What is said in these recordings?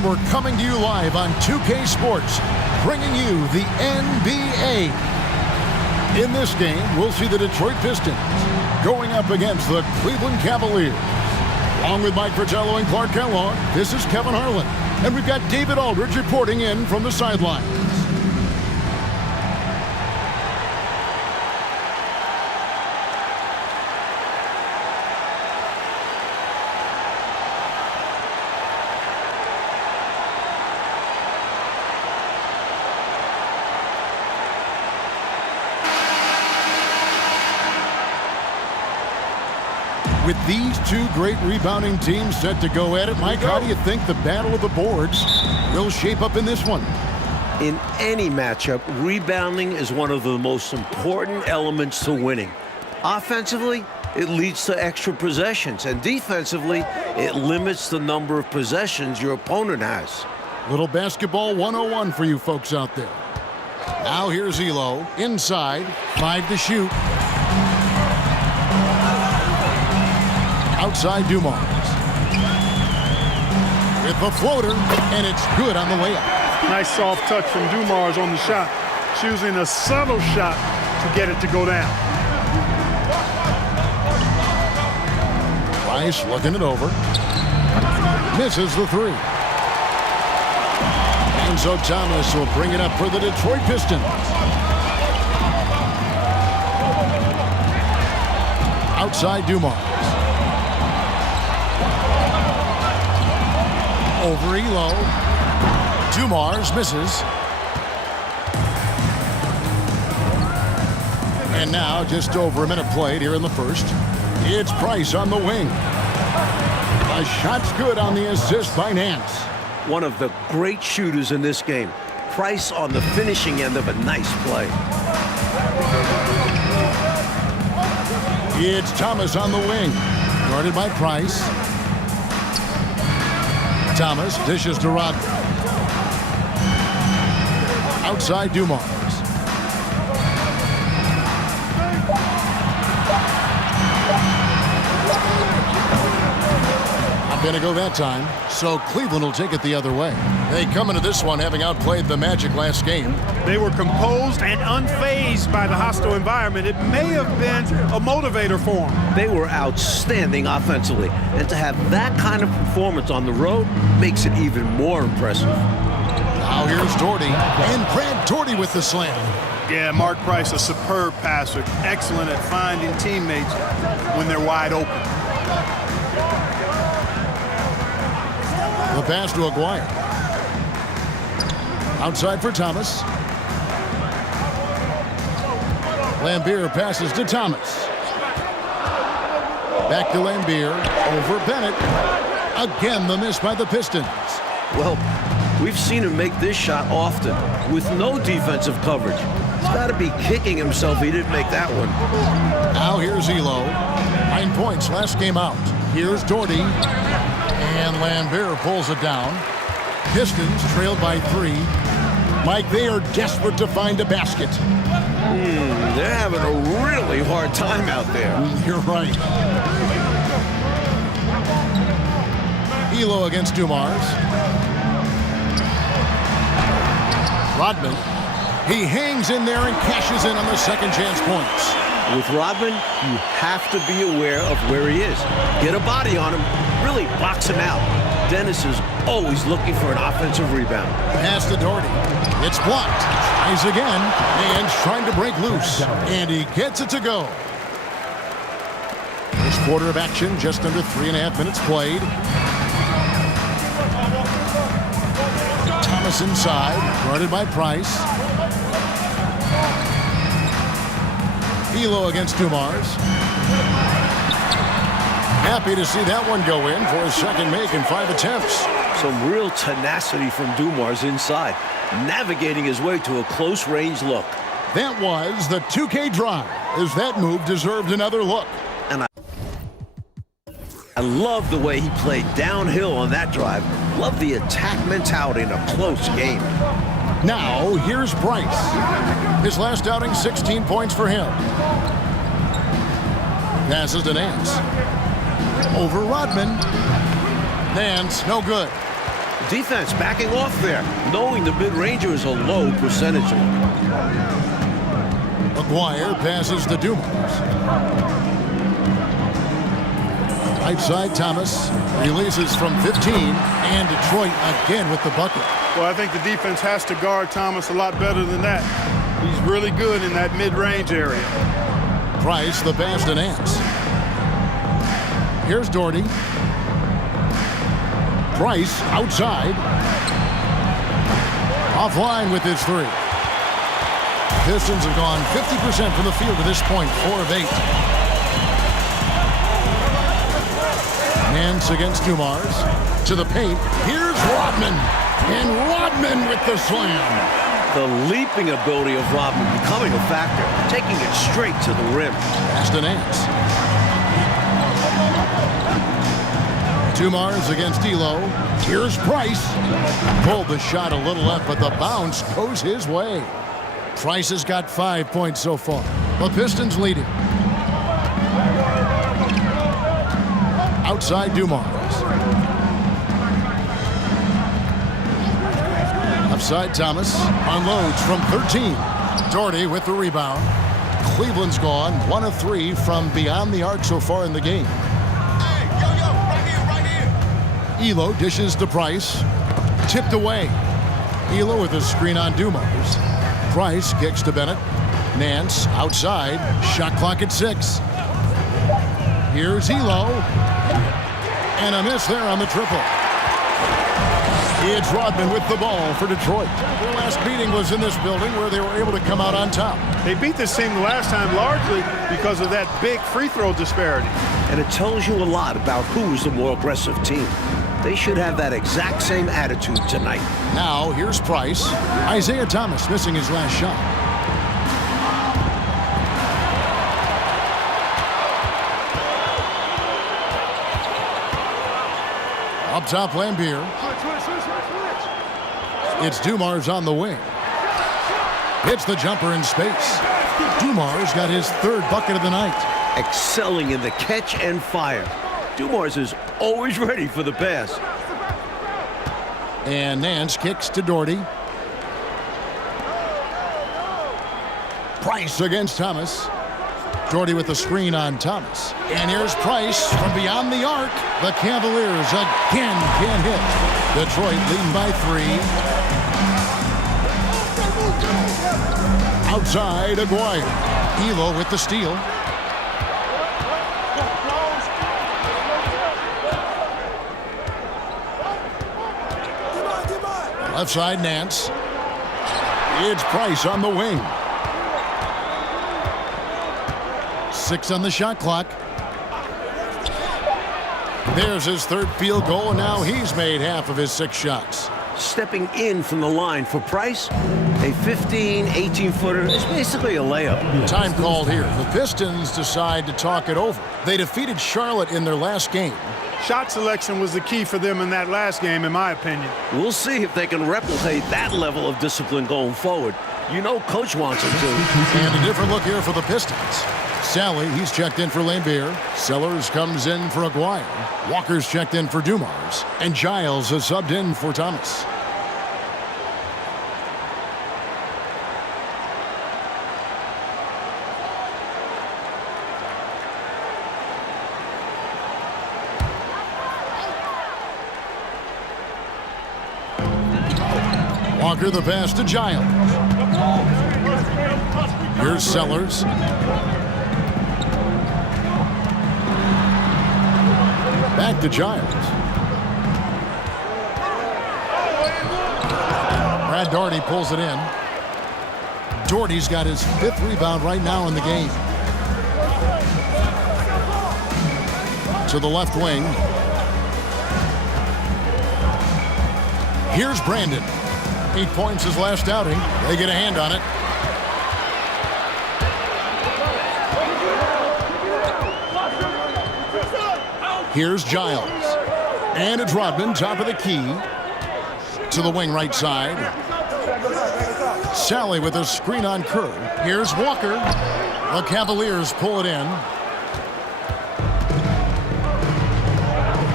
everyone. We're coming to you live on 2K Sports, bringing you the NBA. In this game, we'll see the Detroit Pistons going up against the Cleveland Cavaliers. Along with Mike Fratello and Clark Kellogg, this is Kevin Harlan. And we've got David Aldridge reporting in from the sidelines. With these two great rebounding teams set to go at it, Mike, how do you think the battle of the boards will shape up in this one? In any matchup, rebounding is one of the most important elements to winning. Offensively, it leads to extra possessions, and defensively, it limits the number of possessions your opponent has. Little basketball 101 for you folks out there. Now here's Elo, inside, 5 to shoot. Outside Dumars. With the floater, and it's good on the layup. Nice soft touch from Dumars on the shot. Choosing a subtle shot to get it to go down. Price looking it over. Misses the three. And so Thomas will bring it up for the Detroit Pistons. Outside Dumars. Over Elo. Dumars misses. And now just over a minute played here in the first. It's Price on the wing. A shot's good on the assist by Nance. One of the great shooters in this game. Price on the finishing end of a nice play. It's Thomas on the wing. Guarded by Price. Thomas dishes to Rodman. Outside Dumars. Not going to go that time, so Cleveland will take it the other way. They come into this one having outplayed the Magic last game. They were composed and unfazed by the hostile environment. It may have been a motivator for them. They were outstanding offensively, and to have that kind of performance on the road makes it even more impressive. Now here's Doherty, and Brad Doherty with the slam. Yeah, Mark Price, a superb passer, excellent at finding teammates when they're wide open. The pass to Aguirre. Outside for Thomas. Lambier passes to Thomas. Back to Lambier. Over Bennett. Again, the miss by the Pistons. Well, we've seen him make this shot often with no defensive coverage. He's got to be kicking himself he didn't make that one. Now here's Elo. 9 points last game out. Here's Doherty. And Lambier pulls it down. Pistons trailed by 3. Mike, they are desperate to find a basket. They're having a really hard time out there. You're right. Elo against Dumars. Rodman. He hangs in there and cashes in on the second chance points. With Rodman, you have to be aware of where he is. Get a body on him. Really box him out. Dennis is always looking for an offensive rebound. Pass to Doherty. It's blocked. Tries again. And trying to break loose. And he gets it to go. First quarter of action, just under 3.5 minutes played. Thomas inside, guarded by Price. Elo against Dumars. Happy to see that one go in for his second make in 5 attempts. Some real tenacity from Dumars inside, navigating his way to a close-range look. That was the 2K drive, as that move deserved another look. And I love the way he played downhill on that drive. Love the attack mentality in a close game. Now, here's Price. His last outing, 16 points for him. Passes to Nance. Over Rodman. Nance, no good. Defense backing off there, knowing the mid-ranger is a low percentage. McGuire passes to Dumars. Right side, Thomas releases from 15, and Detroit again with the bucket. Well, I think the defense has to guard Thomas a lot better than that. He's really good in that mid-range area. Price, the pass to Nance. Here's Doherty. Price outside. Offline with his three. Pistons have gone 50% from the field to this point, 4 of 8. Nance against Dumars. To the paint. Here's Rodman. And Rodman with the slam. The leaping ability of Rodman becoming a factor, taking it straight to the rim. Pass to Nance. Dumars against D'Lo. Here's Price. Pulled the shot a little left, but the bounce goes his way. Price has got 5 points so far. The Pistons leading. Outside Dumars. Upside Thomas. Unloads from 13. Doherty with the rebound. Cleveland's gone 1 of 3 from beyond the arc so far in the game. Elo dishes to Price. Tipped away. Elo with a screen on Dumars. Price kicks to Bennett. Nance outside. Shot clock at 6. Here's Elo. And a miss there on the triple. It's Rodman with the ball for Detroit. Their last meeting was in this building where they were able to come out on top. They beat this team the last time largely because of that big free throw disparity. And it tells you a lot about who is the more aggressive team. They should have that exact same attitude tonight. Now, here's Price. Isaiah Thomas missing his last shot. Up top, Lambier. It's Dumars on the wing. Hits the jumper in space. Dumars got his 3rd bucket of the night. Excelling in the catch and fire. Dumars is always ready for the pass. And Nance kicks to Doherty. Price against Thomas. Doherty with the screen on Thomas. And here's Price from beyond the arc. The Cavaliers again can't hit. Detroit leading by 3. Outside, Aguirre. Elo with the steal. Left side, Nance. It's Price on the wing. 6 on the shot clock. There's his 3rd field goal, and now he's made half of his 6 shots. Stepping in from the line for Price, a 15, 18-footer is basically a layup. Time called here. The Pistons decide to talk it over. They defeated Charlotte in their last game. Shot selection was the key for them in that last game, in my opinion. We'll see if they can replicate that level of discipline going forward. You know Coach wants them to. And a different look here for the Pistons. Sally, he's checked in for Lambier. Sellers comes in for Aguirre. Walker's checked in for Dumars. And Giles has subbed in for Thomas. Walker the pass to Giles. Here's Sellers. Back to Giles. Brad Doherty pulls it in. Doherty's got his 5th rebound right now in the game. To the left wing. Here's Brandon. 8 points his last outing. They get a hand on it. Here's Giles. And it's Rodman, top of the key. To the wing right side. Sally with a screen on Kerr. Here's Walker. The Cavaliers pull it in.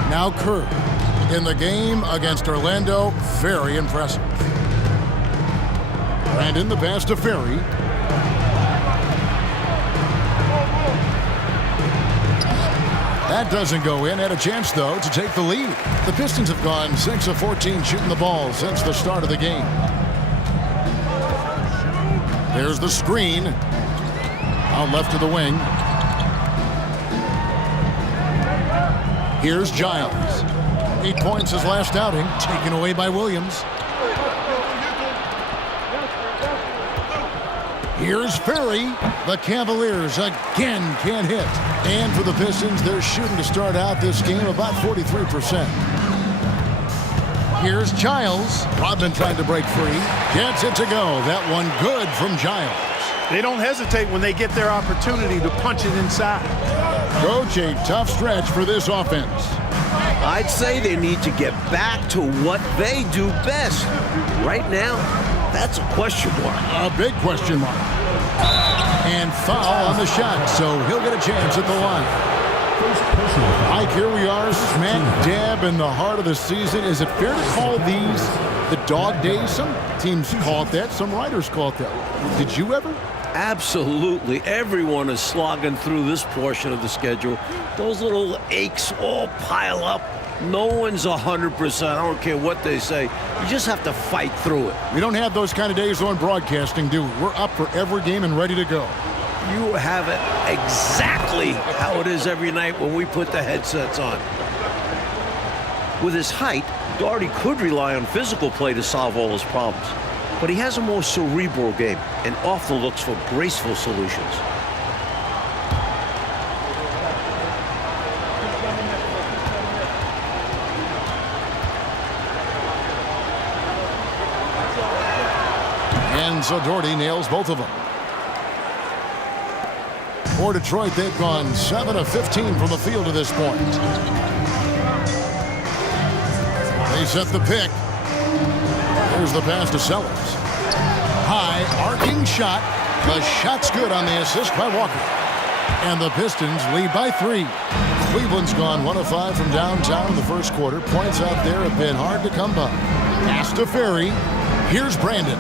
Now Kerr. in the game against Orlando. Very impressive. Brandon, the pass to Ferry. That doesn't go in. Had a chance, though, to take the lead. The Pistons have gone 6 of 14 shooting the ball since the start of the game. There's the screen. Out left to the wing. Here's Giles. 8 points his last outing, taken away by Williams. Here's Ferry. The Cavaliers again can't hit. And for the Pistons, they're shooting to start out this game about 43%. Here's Giles. Rodman trying to break free. Gets it to go. That one good from Giles. They don't hesitate when they get their opportunity to punch it inside. Coach, a tough stretch for this offense. I'd say they need to get back to what they do best. Right now, that's a question mark. A big question mark. And foul on the shot, so he'll get a chance at the line. Mike, here we are, smack dab in the heart of the season. Is it fair to call these the dog days? Some teams call it that. Some writers call it that. Did you ever? Absolutely. Everyone is slogging through this portion of the schedule. Those little aches all pile up. No one's 100%. I don't care what they say. You just have to fight through it. We don't have those kind of days on broadcasting, do we? We're up for every game and ready to go. You have it exactly how it is every night when we put the headsets on. With his height, Daugherty could rely on physical play to solve all his problems. But he has a more cerebral game and often looks for graceful solutions. And so Daugherty nails both of them. For Detroit, they've gone 7 of 15 from the field to this point. They set the pick. Here's the pass to Sellers. High, arcing shot. The shot's good on the assist by Walker. And the Pistons lead by 3. Cleveland's gone 1 of 5 from downtown in the first quarter. Points out there have been hard to come by. Pass to Ferry. Here's Brandon.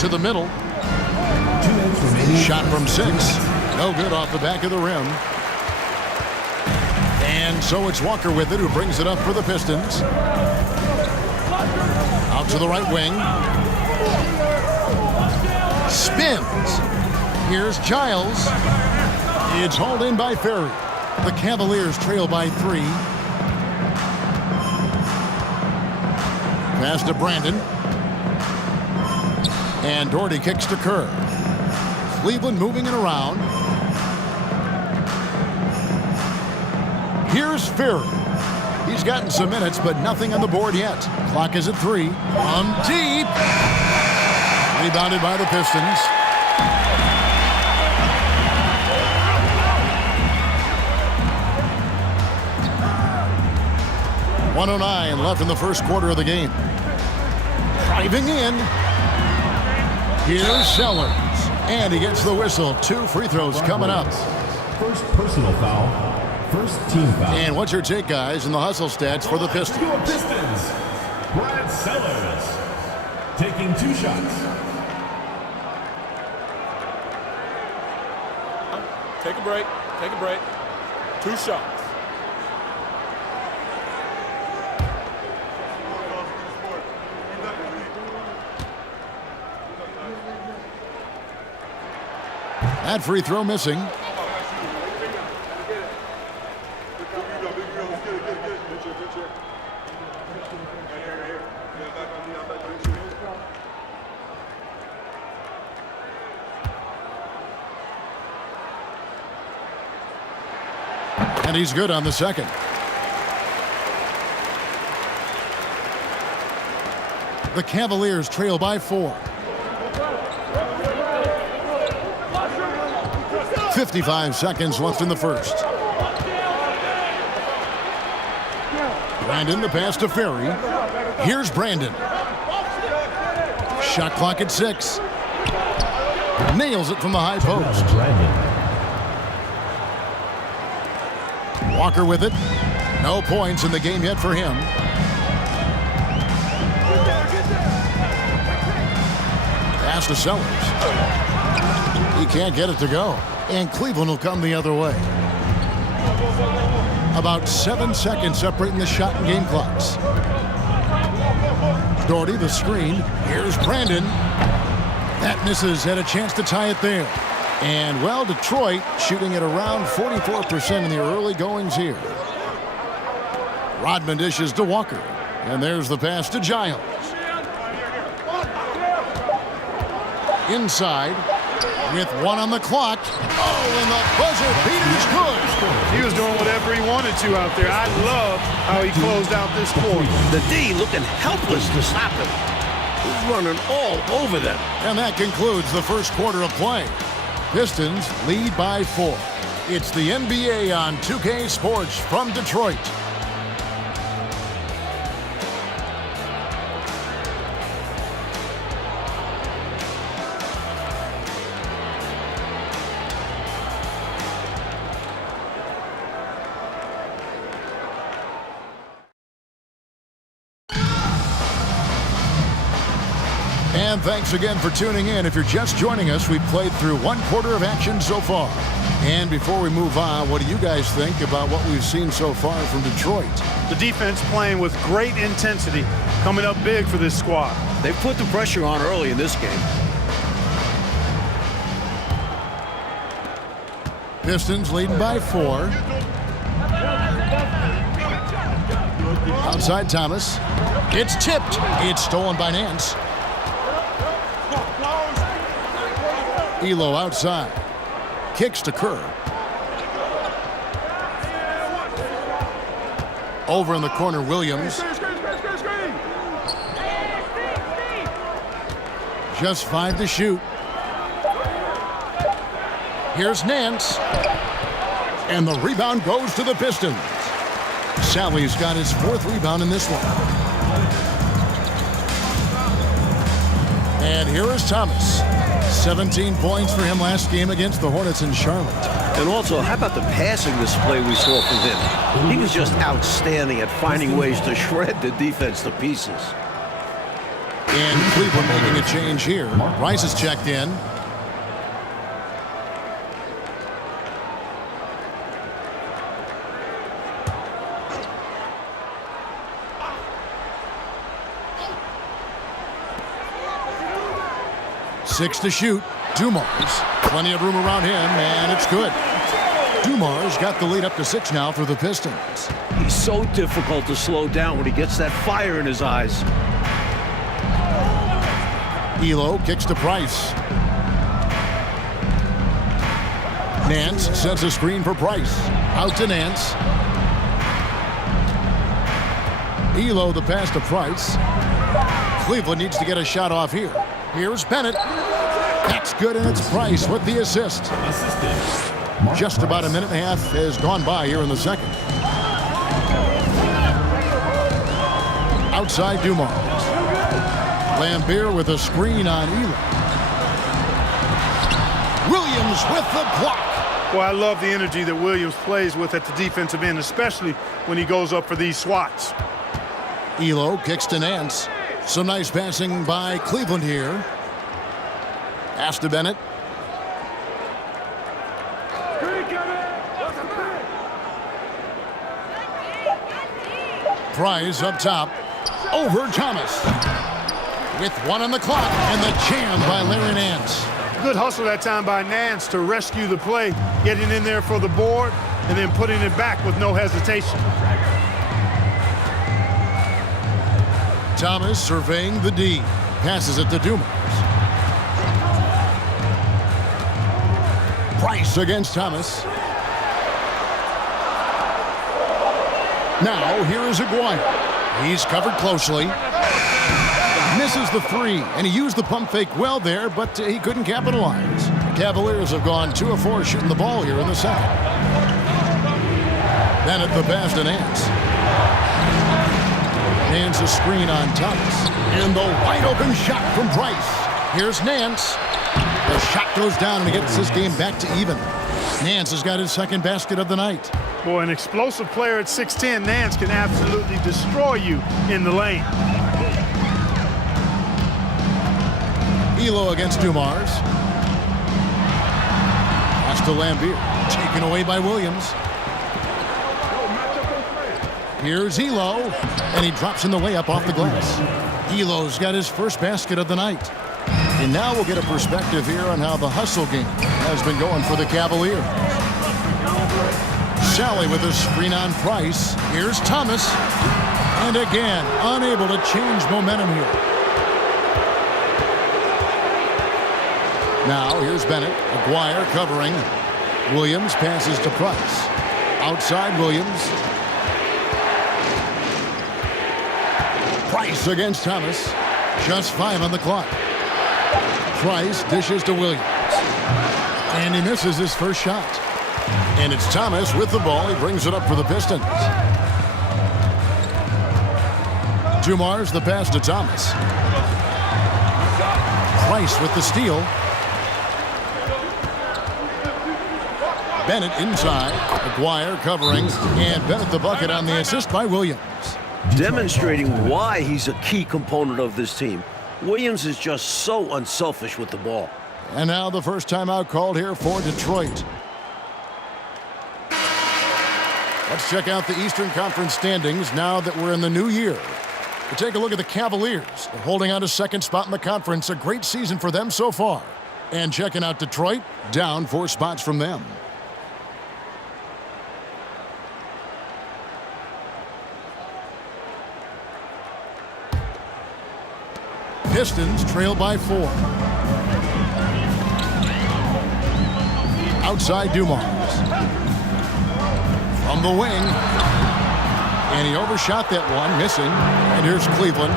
To the middle. Shot from 6. No good off the back of the rim. And so it's Walker with it, who brings it up for the Pistons. Out to the right wing. Spins. Here's Giles. It's hauled in by Ferry. The Cavaliers trail by 3. Pass to Brandon. And Daugherty kicks to Kerr. Cleveland moving it around. Here's Ferry. He's gotten some minutes, but nothing on the board yet. Clock is at 3. From deep. Rebounded by the Pistons. .109 left in the first quarter of the game. Driving in. Here's Sellers. And he gets the whistle. 2 free throws coming up. First personal foul. First team foul. And what's your take, guys, in the hustle stats for the Pistons? Your Pistons. Brad Sellers. Taking 2 shots. Take a break. Take a break. 2 shots. That free throw missing. And he's good on the second. The Cavaliers trail by 4. 55 seconds left in the first. Brandon, the pass to Ferry. Here's Brandon. Shot clock at 6. Nails it from the high post. Walker with it. No points in the game yet for him. Pass to Sellers. He can't get it to go. And Cleveland will come the other way. About 7 seconds separating the shot and game clocks. Doherty, the screen. Here's Brandon. That misses. Had a chance to tie it there. And, well, Detroit shooting at around 44% in the early goings here. Rodman dishes to Walker. And there's the pass to Giles. Inside with 1 on the clock. Oh, and the buzzer beater's good. He was doing whatever he wanted to out there. I love how he closed out this quarter. The D looking helpless to stop him. He's running all over them. And that concludes the first quarter of play. Pistons lead by 4. It's the NBA on 2K Sports from Detroit. And thanks again for tuning in. If you're just joining us, we've played through 1 quarter of action so far. And before we move on, what do you guys think about what we've seen so far from Detroit? The defense playing with great intensity, coming up big for this squad. They put the pressure on early in this game. Pistons leading by 4. Outside Thomas. It's tipped. It's stolen by Nance. Elo outside. Kicks to Kerr. Over in the corner, Williams. Just 5 to shoot. Here's Nance. And the rebound goes to the Pistons. Sally's got his 4th rebound in this one. And here is Thomas. 17 points for him last game against the Hornets in Charlotte. And also, how about the passing display we saw from him? He was just outstanding at finding ways to shred the defense to pieces. And Cleveland making a change here. Rice is checked in. Six to shoot. Dumars. Plenty of room around him, and it's good. Dumars got the lead up to 6 now for the Pistons. He's so difficult to slow down when he gets that fire in his eyes. Elo kicks to Price. Nance sends a screen for Price. Out to Nance. Elo the pass to Price. Cleveland needs to get a shot off here. Here's Bennett. That's good, and it's Price with the assist. Just about a minute and a half has gone by here in the second. Outside Dumars. Lambeer with a screen on Elo. Williams with the block. Well, I love the energy that Williams plays with at the defensive end, especially when he goes up for these swats. Elo kicks to Nance. Some nice passing by Cleveland here. Pass to Bennett. Price up top. Over Thomas. With 1 on the clock, and the jam by Larry Nance. Good hustle that time by Nance to rescue the play, getting in there for the board, and then putting it back with no hesitation. Thomas surveying the D. Passes it to Dumars. Price against Thomas. Now here is Aguirre. He's covered closely. Misses the 3, and he used the pump fake well there, but he couldn't capitalize. Cavaliers have gone 2 of 4 shooting the ball here in the second. Bennett the pass to Nance. Nance a screen on Thomas. And the wide open shot from Price. Here's Nance. The shot goes down and he gets his game back to even. Nance has got his second basket of the night. Boy, an explosive player at 6'10", Nance can absolutely destroy you in the lane. Elo against Dumars. Pass to Lambier. Taken away by Williams. Here's Elo, and he drops in the layup off the glass. Elo's got his first basket of the night. And now we'll get a perspective here on how the hustle game has been going for the Cavaliers. Sally with a screen on Price. Here's Thomas. And again, unable to change momentum here. Now here's Bennett. Aguirre covering. Williams passes to Price. Outside Williams. Price against Thomas. Just 5 on the clock. Price dishes to Williams. And he misses his first shot. And it's Thomas with the ball. He brings it up for the Pistons. Dumars the pass to Thomas. Price with the steal. Bennett inside. Aguirre covering. And Bennett the bucket on the assist by Williams. Demonstrating why he's a key component of this team. Williams is just so unselfish with the ball. And now the first timeout called here for Detroit. Let's check out the Eastern Conference standings now that we're in the new year. We'll take a look at the Cavaliers. They're holding on to second spot in the conference. A great season for them so far. And checking out Detroit, down 4 spots from them. Pistons trail by 4. Outside Dumars. From the wing. And he overshot that one, missing. And here's Cleveland.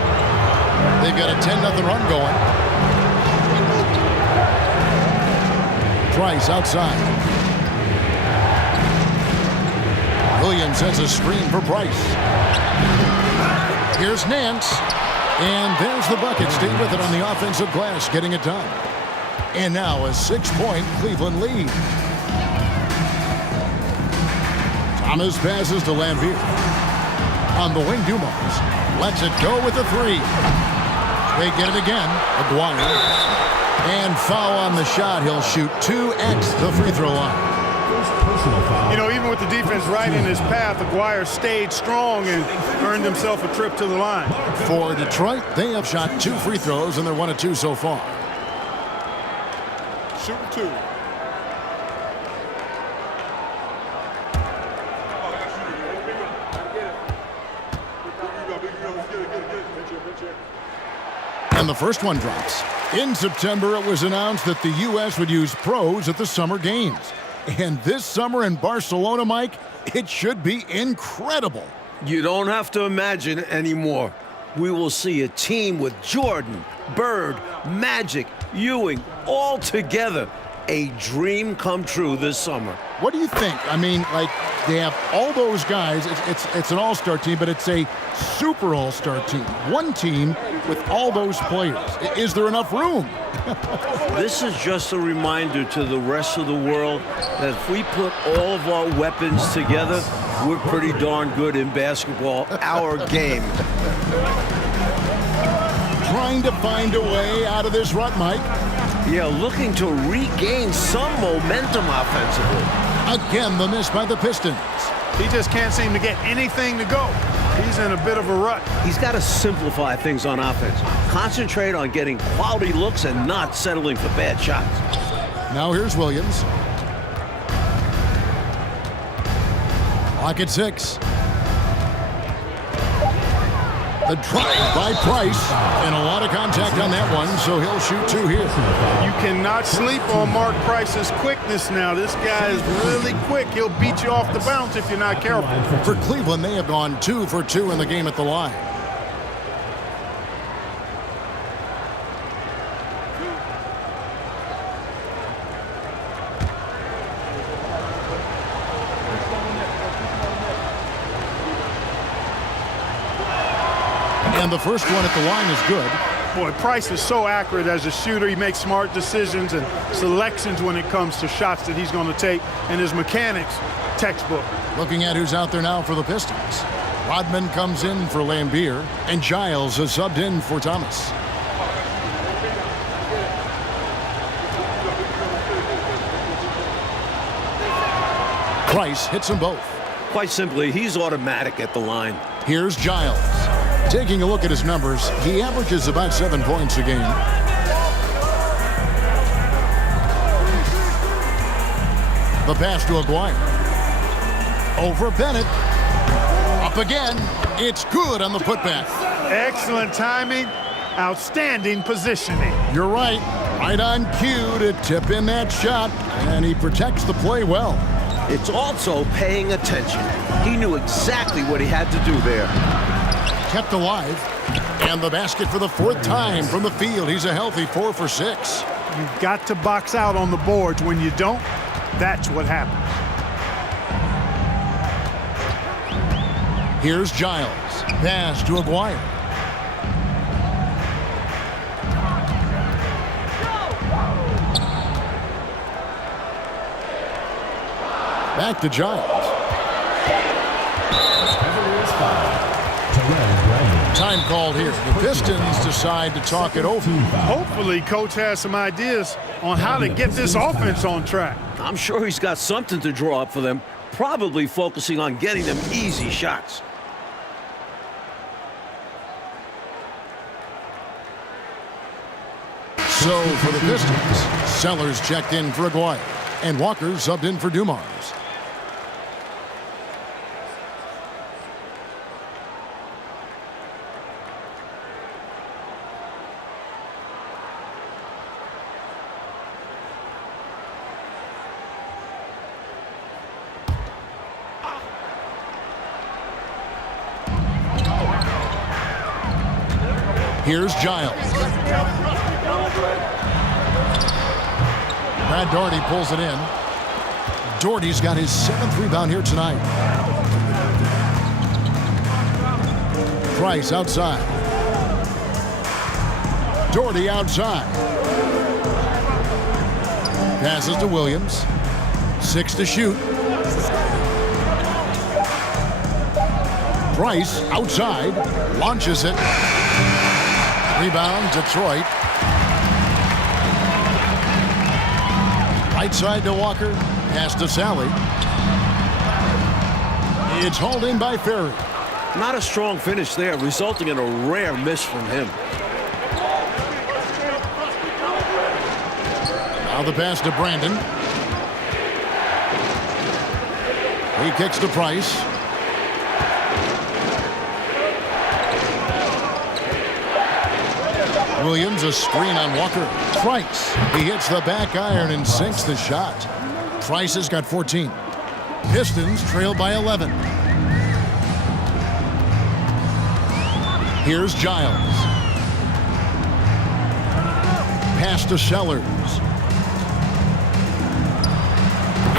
They've got a 10-0 run going. Price outside. Williams has a screen for Price. Here's Nance. And there's the bucket. Stay with it on the offensive glass, getting it done. And now a 6-point Cleveland lead. Thomas passes to Lambier. On the wing, Dumars lets it go with the 3. They get it again. Aguirre. And foul on the shot. He'll shoot 2x the free throw line. You know, even with the defense right in his path, Aguirre stayed strong and earned himself a trip to the line. For Detroit, they have shot 2 free throws, and they're 1 of 2 so far. Shooting 2. And the first one drops. In September, it was announced that the U.S. would use pros at the Summer Games. And this summer in Barcelona, Mike, it should be incredible. You don't have to imagine anymore. We will see a team with Jordan, Bird, Magic, Ewing, all together. A dream come true this summer. What do you think? I mean, like, they have all those guys. It's an all-star team, but it's a super all-star team. One team with all those players. Is there enough room? This is just a reminder to the rest of the world that if we put all of our weapons together, we're pretty darn good in basketball, our game. Trying to find a way out of this rut, Mike. Yeah, looking to regain some momentum offensively. Again, the miss by the Pistons. He just can't seem to get anything to go. He's in a bit of a rut. He's got to simplify things on offense. Concentrate on getting quality looks and not settling for bad shots. Now here's Williams. Clock at 6. The drive by Price, and a lot of contact on that one, so he'll shoot 2 here. You cannot sleep on Mark Price's quickness now. This guy is really quick. He'll beat you off the bounce if you're not careful. For Cleveland, they have gone 2 for 2 in the game at the line. And the first one at the line is good. Boy, Price is so accurate as a shooter. He makes smart decisions and selections when it comes to shots that he's going to take, and his mechanics, textbook. Looking at who's out there now for the Pistons. Rodman comes in for Lambier, and Giles is subbed in for Thomas. Price hits them both. Quite simply, he's automatic at the line. Here's Giles. Taking a look at his numbers, he averages about 7 points a game. The pass to Aguirre. Over Bennett. Up again. It's good on the putback. Excellent timing. Outstanding positioning. You're right. Right on cue to tip in that shot. And he protects the play well. It's also paying attention. He knew exactly what he had to do there. Kept alive. And the basket for the 4th time from the field. He's a healthy 4 for 6. You've got to box out on the boards. When you don't, that's what happens. Here's Giles. Pass to Aguirre. Back to Giles. Time called here. The Pistons decide to talk it over. Hopefully, Coach has some ideas on how to get this offense on track. I'm sure he's got something to draw up for them, probably focusing on getting them easy shots. So for the Pistons, Sellers checked in for Aguirre, and Walker subbed in for Dumars. Here's Giles. Brad Daugherty pulls it in. Daugherty's got his 7th rebound here tonight. Price outside. Daugherty outside. Passes to Williams. 6 to shoot. Price outside. Launches it. Rebound, Detroit. Right side to Walker. Pass to Sally. It's hauled in by Ferry. Not a strong finish there, resulting in a rare miss from him. Now the pass to Brandon. He kicks to Price. Williams, a screen on Walker. Price, he hits the back iron and sinks the shot. Price has got 14. Pistons trail by 11. Here's Giles. Pass to Sellers.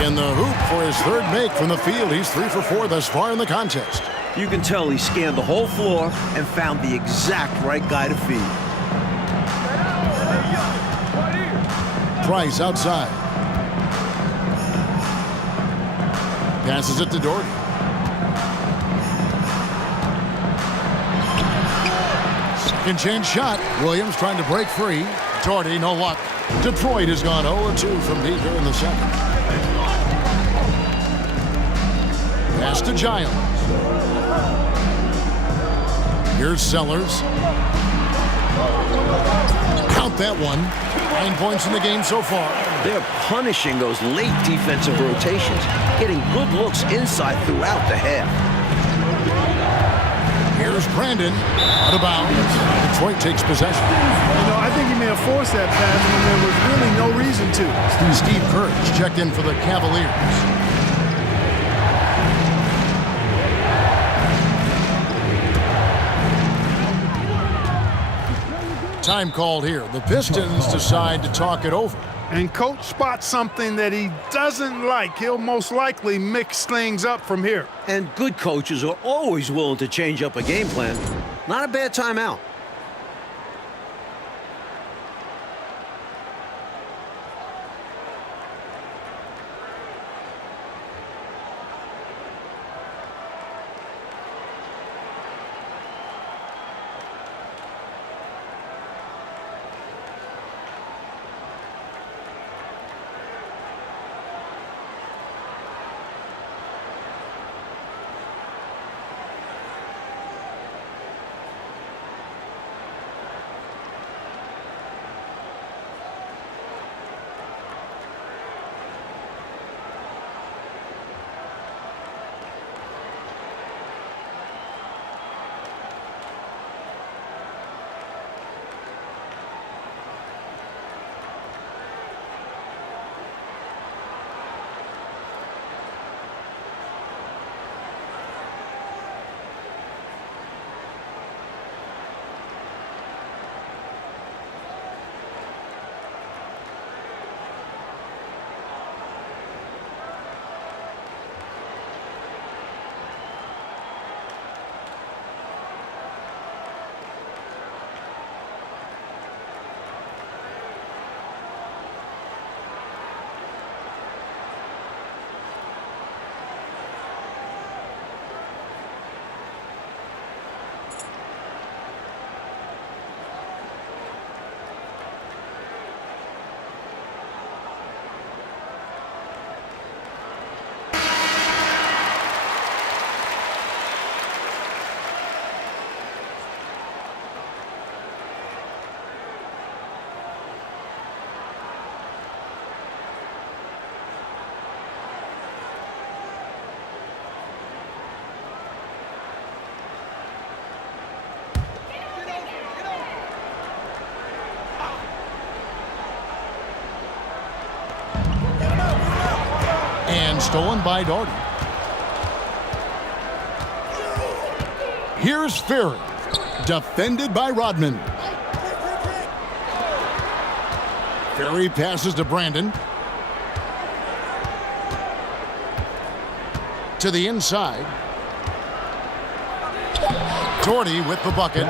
In the hoop for his 3rd make from the field. He's 3 for 4 thus far in the contest. You can tell he scanned the whole floor and found the exact right guy to feed. Price outside. Passes it to Daugherty. Second chance shot. Williams trying to break free. Daugherty, no luck. Detroit has gone 0-2 from deep here in the 2nd. Pass to Giles. Here's Sellers. Count that one. 9 points in the game so far. They're punishing those late defensive rotations, getting good looks inside throughout the half. Here's Brandon. Out of bounds. Detroit takes possession. You know, I think he may have forced that pass when there was really no reason to. Steve Kerr's checked in for the Cavaliers. Time called here. The Pistons decide to talk it over. And Coach spots something that he doesn't like. He'll most likely mix things up from here. And good coaches are always willing to change up a game plan. Not a bad timeout. stolen by Doherty. Here's Ferry. Defended by Rodman. Ferry passes to Brandon. To the inside. Doherty with the bucket.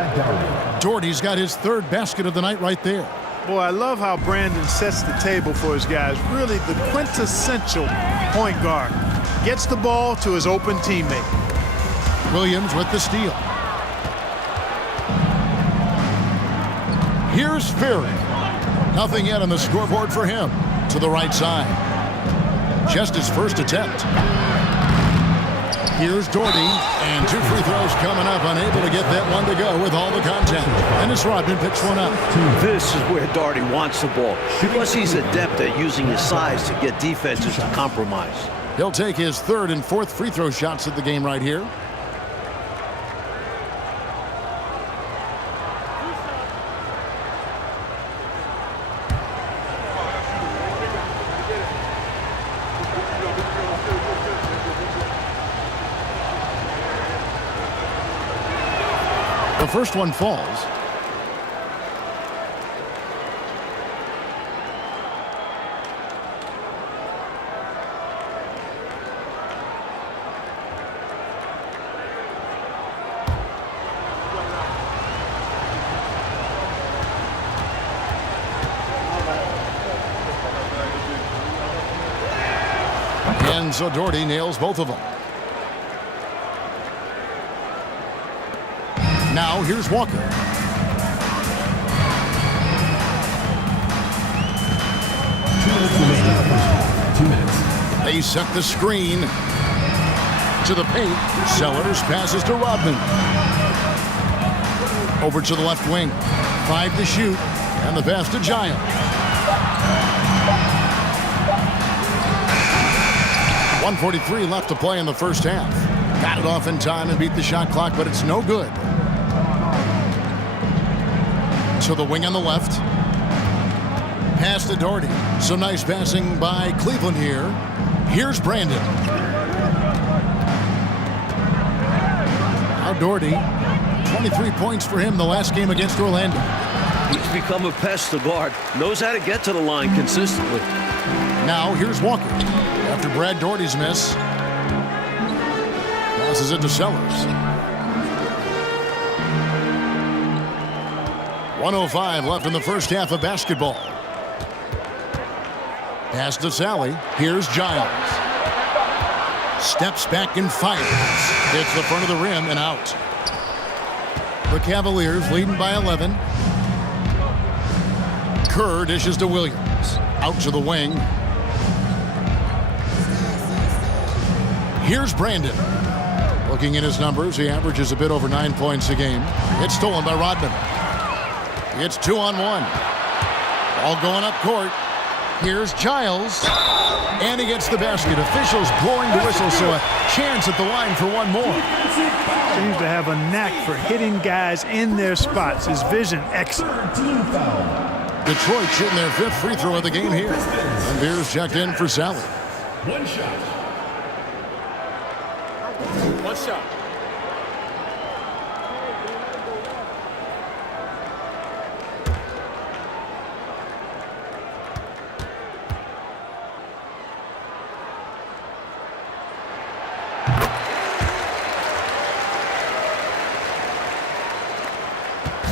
Doherty's got his third basket of the night right there. Boy, I love how Brandon sets the table for his guys. Really the quintessential point guard. Gets the ball to his open teammate. Williams with the steal. Here's Ferry. Nothing yet on the scoreboard for him. To the right side. Just his first attempt. Here's Doherty, and 2 free throws coming up, unable to get that one to go with all the contact. And as Rodman picks one up. This is where Doherty wants the ball, because he's adept at using his size to get defenses to compromise. He'll take his 3rd and 4th free throw shots at the game right here. The first one falls. And so Doherty nails both of them. Now here's Walker. 2 minutes remaining. 2 minutes. They set the screen to the paint. Sellers passes to Rodman. Over to the left wing. 5 to shoot. And the pass to Giles. .143 left to play in the first half. Got it off in time and beat the shot clock, but it's no good. To the wing on the left. Pass to Doherty. Some nice passing by Cleveland here. Here's Brandon. Now Doherty. 23 points for him the last game against Orlando. He's become a pest to guard. Knows how to get to the line consistently. Now here's Walker. After Brad Doherty's miss. Passes it to Sellers. 1:05 left in the first half of basketball. Pass to Sally. Here's Giles. Steps back and fires. Hits the front of the rim and out. The Cavaliers leading by 11. Kerr dishes to Williams. Out to the wing. Here's Brandon. Looking at his numbers, he averages a bit over 9 points a game. It's stolen by Rodman. It's 2-on-1. Ball going up court. Here's Giles. And he gets the basket. Officials blowing the whistle, so a chance at the line for one more. Seems to have a knack for hitting guys in their spots. His vision excellent. Detroit shooting their 5th free throw of the game here. And Beers checked in for Sally. 1 shot. 1 shot.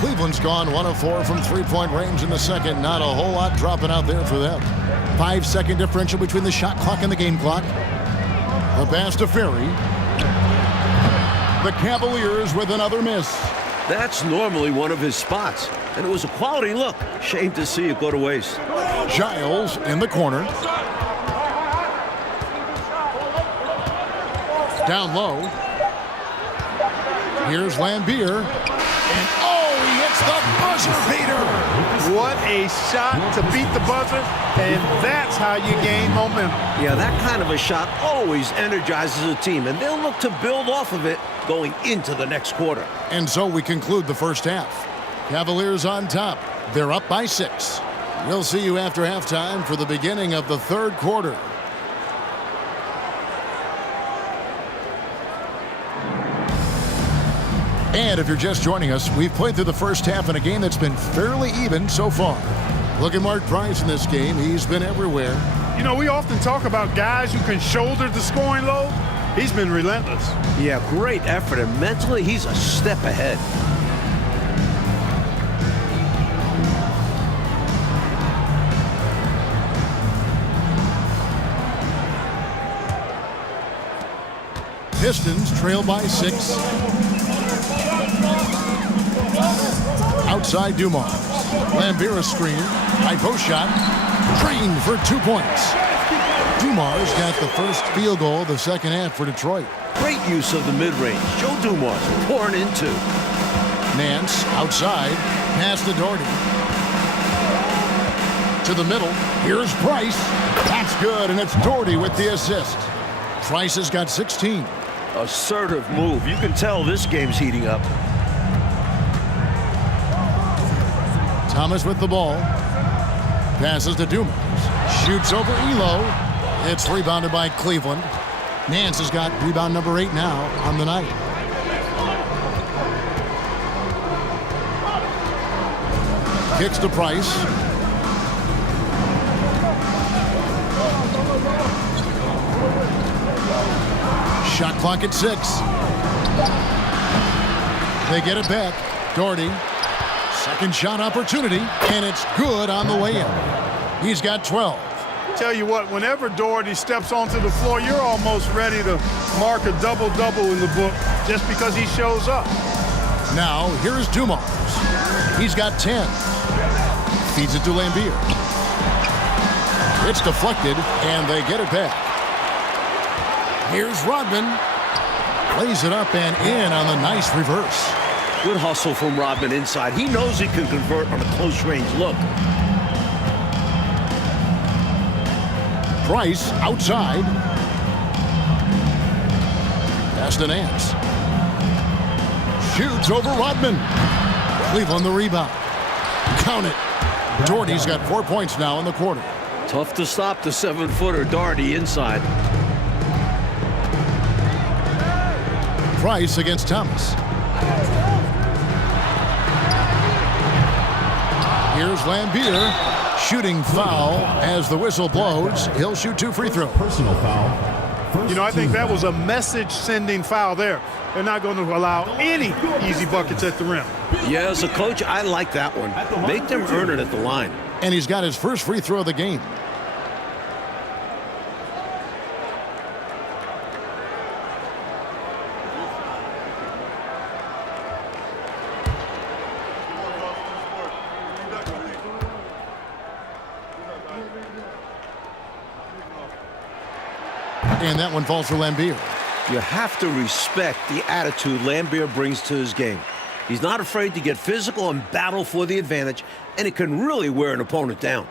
Cleveland's gone 1 of 4 from three-point range in the second. Not a whole lot dropping out there for them. 5-second differential between the shot clock and the game clock. The pass to Ferry. The Cavaliers with another miss. That's normally one of his spots, and it was a quality look. Shame to see it go to waste. Giles in the corner. Down low. Here's Lambier. And he hits the buzzer beater. What a shot to beat the buzzer, and that's how you gain momentum. Yeah, that kind of a shot always energizes a team, and they'll look to build off of it going into the next quarter. And so we conclude the first half. Cavaliers on top. They're up by 6. We'll see you after halftime for the beginning of the third quarter. And if you're just joining us, we've played through the first half in a game that's been fairly even so far. Look at Mark Price in this game. He's been everywhere. You know, we often talk about guys who can shoulder the scoring load. He's been relentless. Yeah, great effort, and mentally he's a step ahead. Pistons trail by 6. Outside Dumars. Lambier screen. High post shot. Drained for 2 points. Dumars got the first field goal of the second half for Detroit. Great use of the mid-range. Joe Dumars pouring in two. Nance outside. Pass to Doherty. To the middle. Here's Price. That's good, and it's Doherty with the assist. Price has got 16. Assertive move. You can tell this game's heating up. Thomas with the ball. Passes to Dumars. Shoots over Elo. It's rebounded by Cleveland. Nance has got rebound number 8 now on the night. Kicks to Price. Shot clock at 6. They get it back. Doherty. Second shot opportunity, and it's good on the way in. He's got 12. Tell you what, whenever Doherty steps onto the floor, you're almost ready to mark a double-double in the book just because he shows up. Now, here's Dumars. He's got 10. Feeds it to Lambier. It's deflected, and they get it back. Here's Rodman. Lays it up and in on the nice reverse. Good hustle from Rodman inside. He knows he can convert on a close-range look. Price outside. Pass to Nance. Shoots over Rodman. Cleveland the rebound. Count it. Doherty's got 4 points now in the quarter. Tough to stop the 7-footer Doherty inside. Price against Thomas. Here's Lambier. Shooting foul as the whistle blows. He'll shoot 2 free throws. Personal foul. You know, I think that was a message-sending foul there. They're not going to allow any easy buckets at the rim. Yeah, as a coach, I like that one. Make them earn it at the line. And he's got his first free throw of the game. And that one falls for Lambier. You have to respect the attitude Lambier brings to his game. He's not afraid to get physical and battle for the advantage, and it can really wear an opponent down.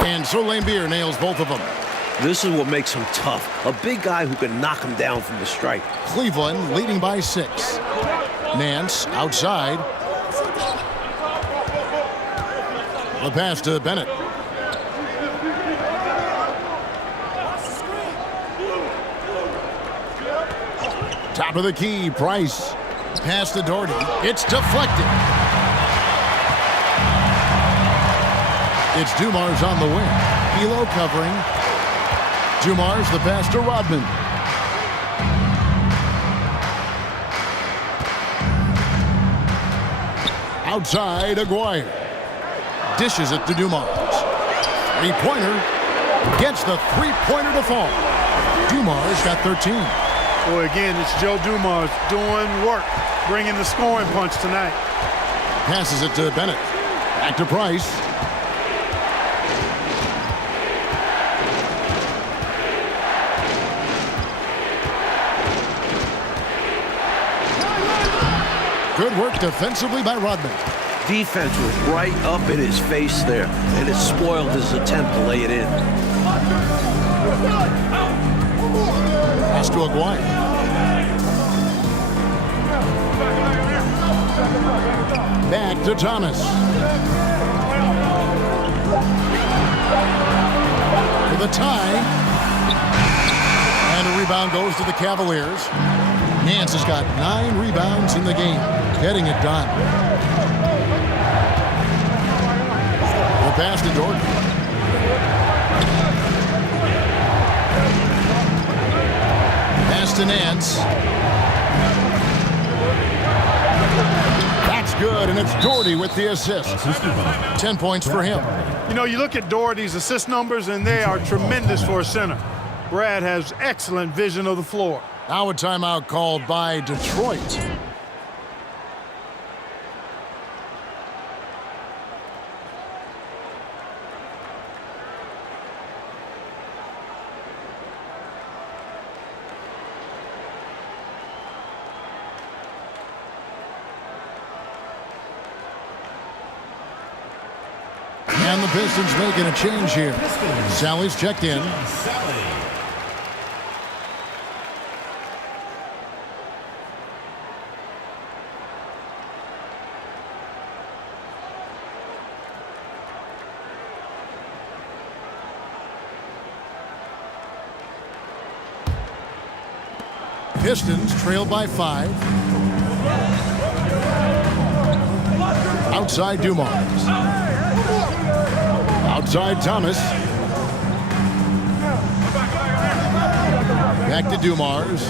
And so Lambier nails both of them. This is what makes him tough. A big guy who can knock him down from the stripe. Cleveland leading by 6. Nance outside. The pass to Bennett. Top of the key, Price. Pass to Doherty. It's deflected. It's Dumars on the wing. Elo covering. Dumars the pass to Rodman. Outside, Aguirre. Dishes it to Dumars. Three-pointer. Gets the three-pointer to fall. Dumars got 13. Boy, again, it's Joe Dumars doing work, bringing the scoring punch tonight. Passes it to Bennett. Back to Price. Good work defensively by Rodman. Defense was right up in his face there, and it spoiled his attempt to lay it in. Pass to Aguirre. Back to Thomas. For the tie. And a rebound goes to the Cavaliers. Nance has got 9 rebounds in the game, getting it done. The pass to Jordan. Pass to Nance. That's good, and it's Doherty with the assist. 10 points for him. You know, you look at Doherty's assist numbers, and they are tremendous for a center. Brad has excellent vision of the floor. Now a timeout called by Detroit. And the Pistons making a change here. Sally's checked in. Pistons trail by 5. Outside Dumars. Outside Thomas. Back to Dumars.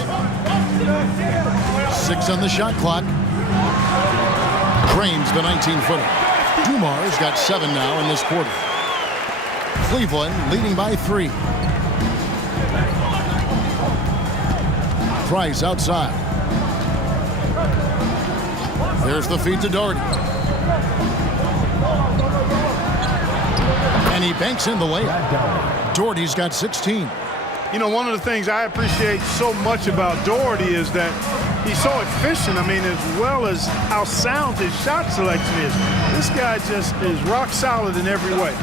6 on the shot clock. Cranes the 19-footer. Dumars got 7 now in this quarter. Cleveland leading by 3. Price outside. There's the feed to Doherty. And he banks in the layup. Doherty's got 16. You know, one of the things I appreciate so much about Doherty is that he's so efficient. I mean, as well as how sound his shot selection is. This guy just is rock solid in every way.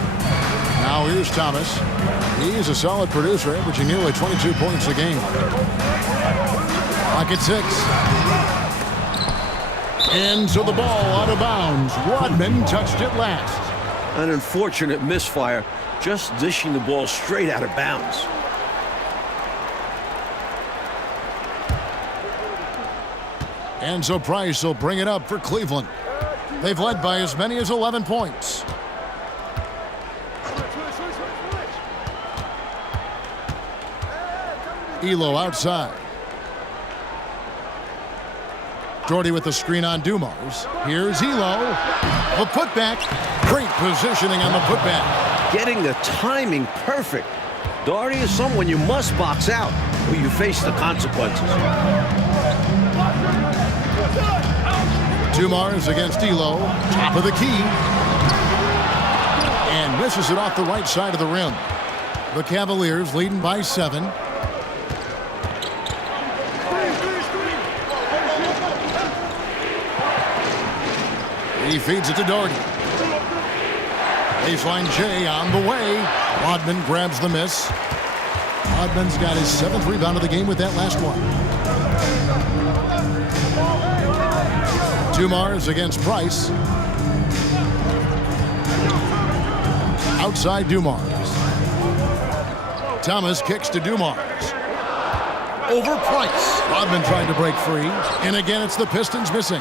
Now here's Thomas. He's a solid producer, averaging nearly 22 points a game. Clock at 6. And so the ball out of bounds. Rodman touched it last. An unfortunate misfire, just dishing the ball straight out of bounds. And so Price will bring it up for Cleveland. They've led by as many as 11 points. Elo outside. Doherty with the screen on Dumars. Here's Elo. A putback. Great positioning on the putback. Getting the timing perfect. Doherty is someone you must box out, or you face the consequences. Dumars against Elo. Top of the key. And misses it off the right side of the rim. The Cavaliers leading by 7. He feeds it to Doherty. Baseline J on the way. Rodman grabs the miss. Rodman's got his 7th rebound of the game with that last one. Dumars against Price. Outside Dumars. Thomas kicks to Dumars. Over Price. Rodman trying to break free. And again, it's the Pistons missing.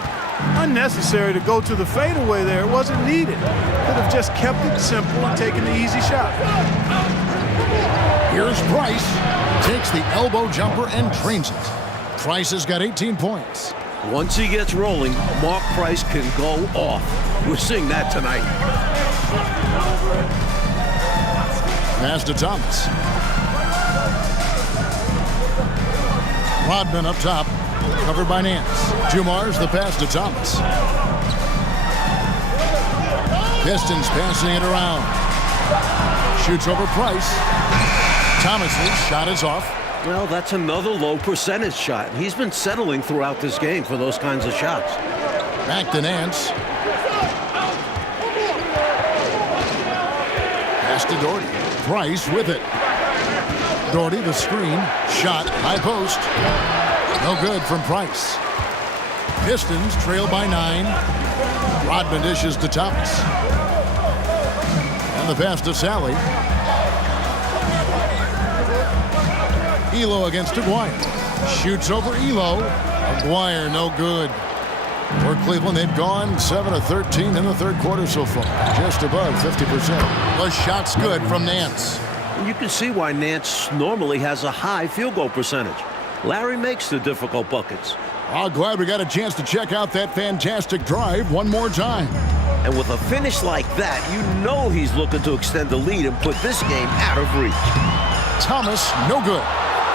Unnecessary to go to the fadeaway there. It wasn't needed. Could have just kept it simple and taken the easy shot. Here's Price. Takes the elbow jumper and drains it. Price has got 18 points. Once he gets rolling, Mark Price can go off. We're seeing that tonight. Pass to Thomas. Rodman up top. Covered by Nance. Dumars the pass to Thomas. Pistons passing it around. Shoots over Price. Thomas's shot is off. Well, that's another low percentage shot. He's been settling throughout this game for those kinds of shots. Back to Nance. Pass to Doherty. Price with it. Doherty the screen. Shot. High post. No good from Price. Pistons trail by 9. Rodman dishes to Thomas. And the pass to Sally. Elo against Aguirre. Shoots over Elo. Aguirre, no good. For Cleveland, they've gone 7 of 13 in the third quarter so far. Just above 50%. The shot's good from Nance. And you can see why Nance normally has a high field goal percentage. Larry makes the difficult buckets. I'm glad we got a chance to check out that fantastic drive one more time. And with a finish like that, you know he's looking to extend the lead and put this game out of reach. Thomas, no good.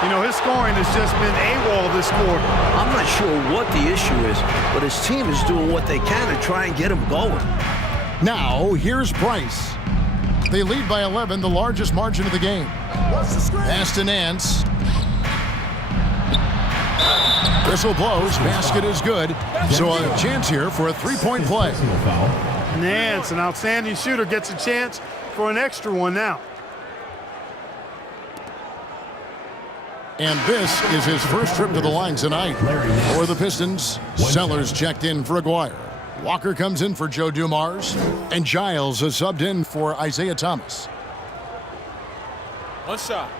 You know, his scoring has just been AWOL this quarter. I'm not sure what the issue is, but his team is doing what they can to try and get him going. Now, here's Price. They lead by 11, the largest margin of the game. Pass to Nance. Whistle blows, basket is good. So a chance here for a three-point play. Nance, an outstanding shooter, gets a chance for an extra one now. And this is his first trip to the line tonight. For the Pistons, Sellers checked in for Aguirre. Walker comes in for Joe Dumars. And Giles is subbed in for Isaiah Thomas. One shot.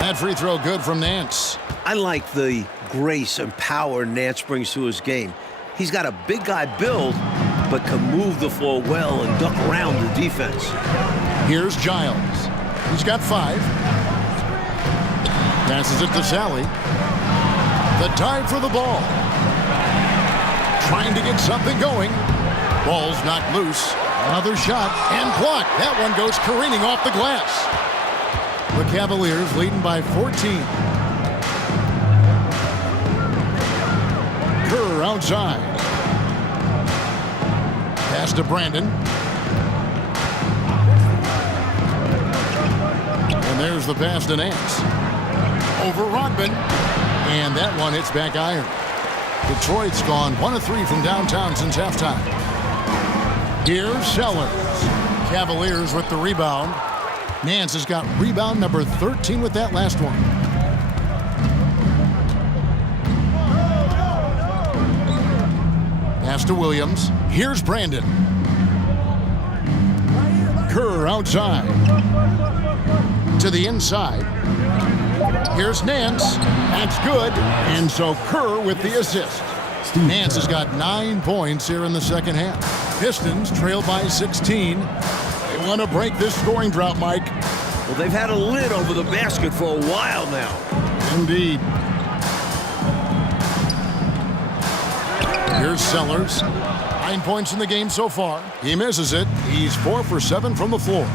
That free throw good from Nance. I like the grace and power Nance brings to his game. He's got a big guy build, but can move the floor well and duck around the defense. Here's Giles. He's got 5. Passes it to Sally. The dive for the ball. Trying to get something going. Ball's knocked loose. Another shot and blocked. That one goes careening off the glass. The Cavaliers leading by 14. Kerr outside. Pass to Brandon. And there's the pass to Nance. Over Rodman. And that one hits back iron. Detroit's gone 1 of 3 from downtown since halftime. Here's Sellers. Cavaliers with the rebound. Nance has got rebound number 13 with that last one. Pass to Williams. Here's Brandon. Kerr outside. To the inside. Here's Nance. That's good. And so Kerr with the assist. Nance has got 9 points here in the second half. Pistons trail by 16. They want to break this scoring drought, Mike. Well, they've had a lid over the basket for a while now. Indeed. Here's Sellers. 9 points in the game so far. He misses it. He's 4 for 7 from the floor.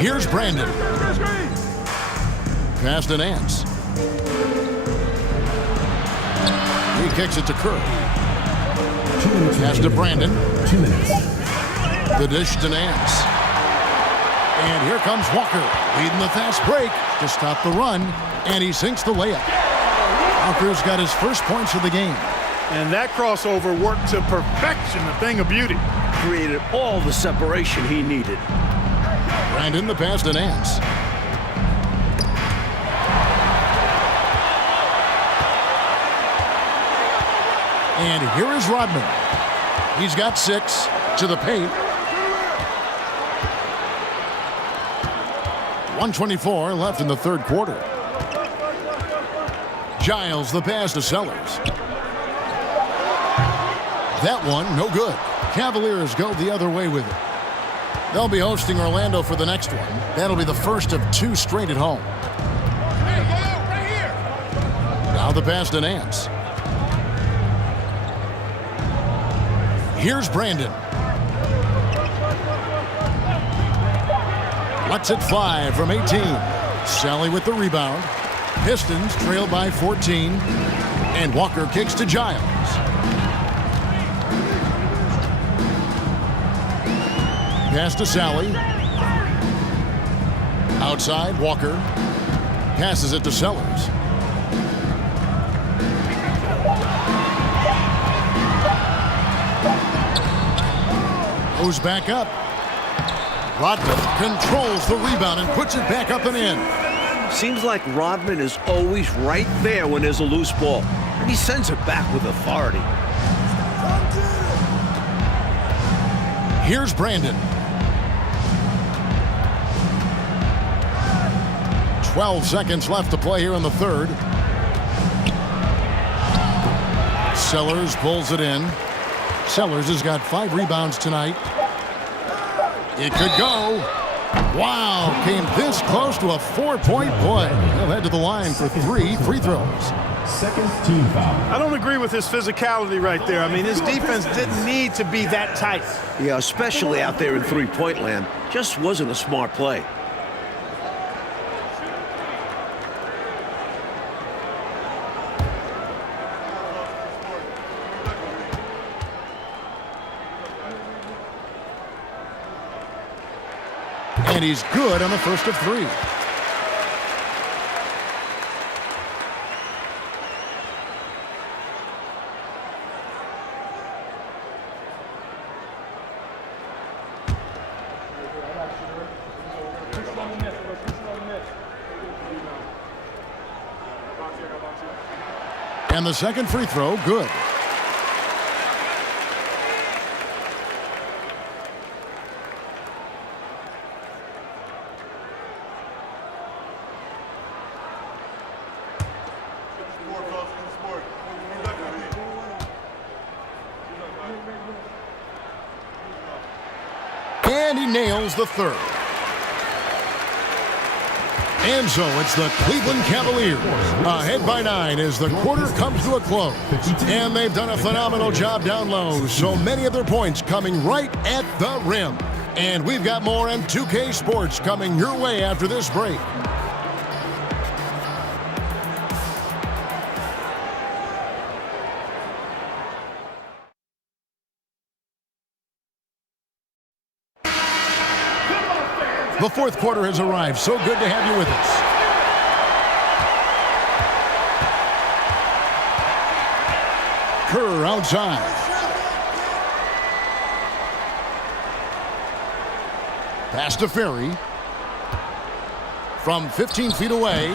Here's Brandon. Pass to Nance. He kicks it to Kerr. Pass to Brandon. 2 minutes. The dish to Nance. And here comes Walker, leading the fast break to stop the run, and he sinks the layup. Walker's got his first points of the game. And that crossover worked to perfection, a thing of beauty. Created all the separation he needed. Brandon, the pass to Nance. And here is Rodman. He's got 6 to the paint. 1:24 left in the third quarter. Giles, the pass to Sellers. That one, no good. Cavaliers go the other way with it. They'll be hosting Orlando for the next one. That'll be the first of 2 straight at home. Now the pass to Nance. Here's Brandon. Lets it fly from 18. Sally with the rebound. Pistons trail by 14. And Walker kicks to Giles. Pass to Sally. Outside, Walker. Passes it to Sellers. Goes back up. Rodman controls the rebound and puts it back up and in. Seems like Rodman is always right there when there's a loose ball, and he sends it back with authority. Here's Brandon. 12 seconds left to play here in the third. Sellers pulls it in. Sellers has got 5 rebounds tonight. It could go. Wow, came this close to a 4-point play. He'll head to the line for 3 free throws. Second team foul. I don't agree with his physicality right there. I mean, his defense didn't need to be that tight. Yeah, especially out there in three-point land. Just wasn't a smart play. And he's good on the first of 3. And the second free throw, good. And he nails the third. And so it's the Cleveland Cavaliers ahead by 9 as the quarter comes to a close. And they've done a phenomenal job down low. So many of their points coming right at the rim. And we've got more on 2K Sports coming your way after this break. The fourth quarter has arrived. So good to have you with us. Kerr outside. Pass to Ferry. From 15 feet away.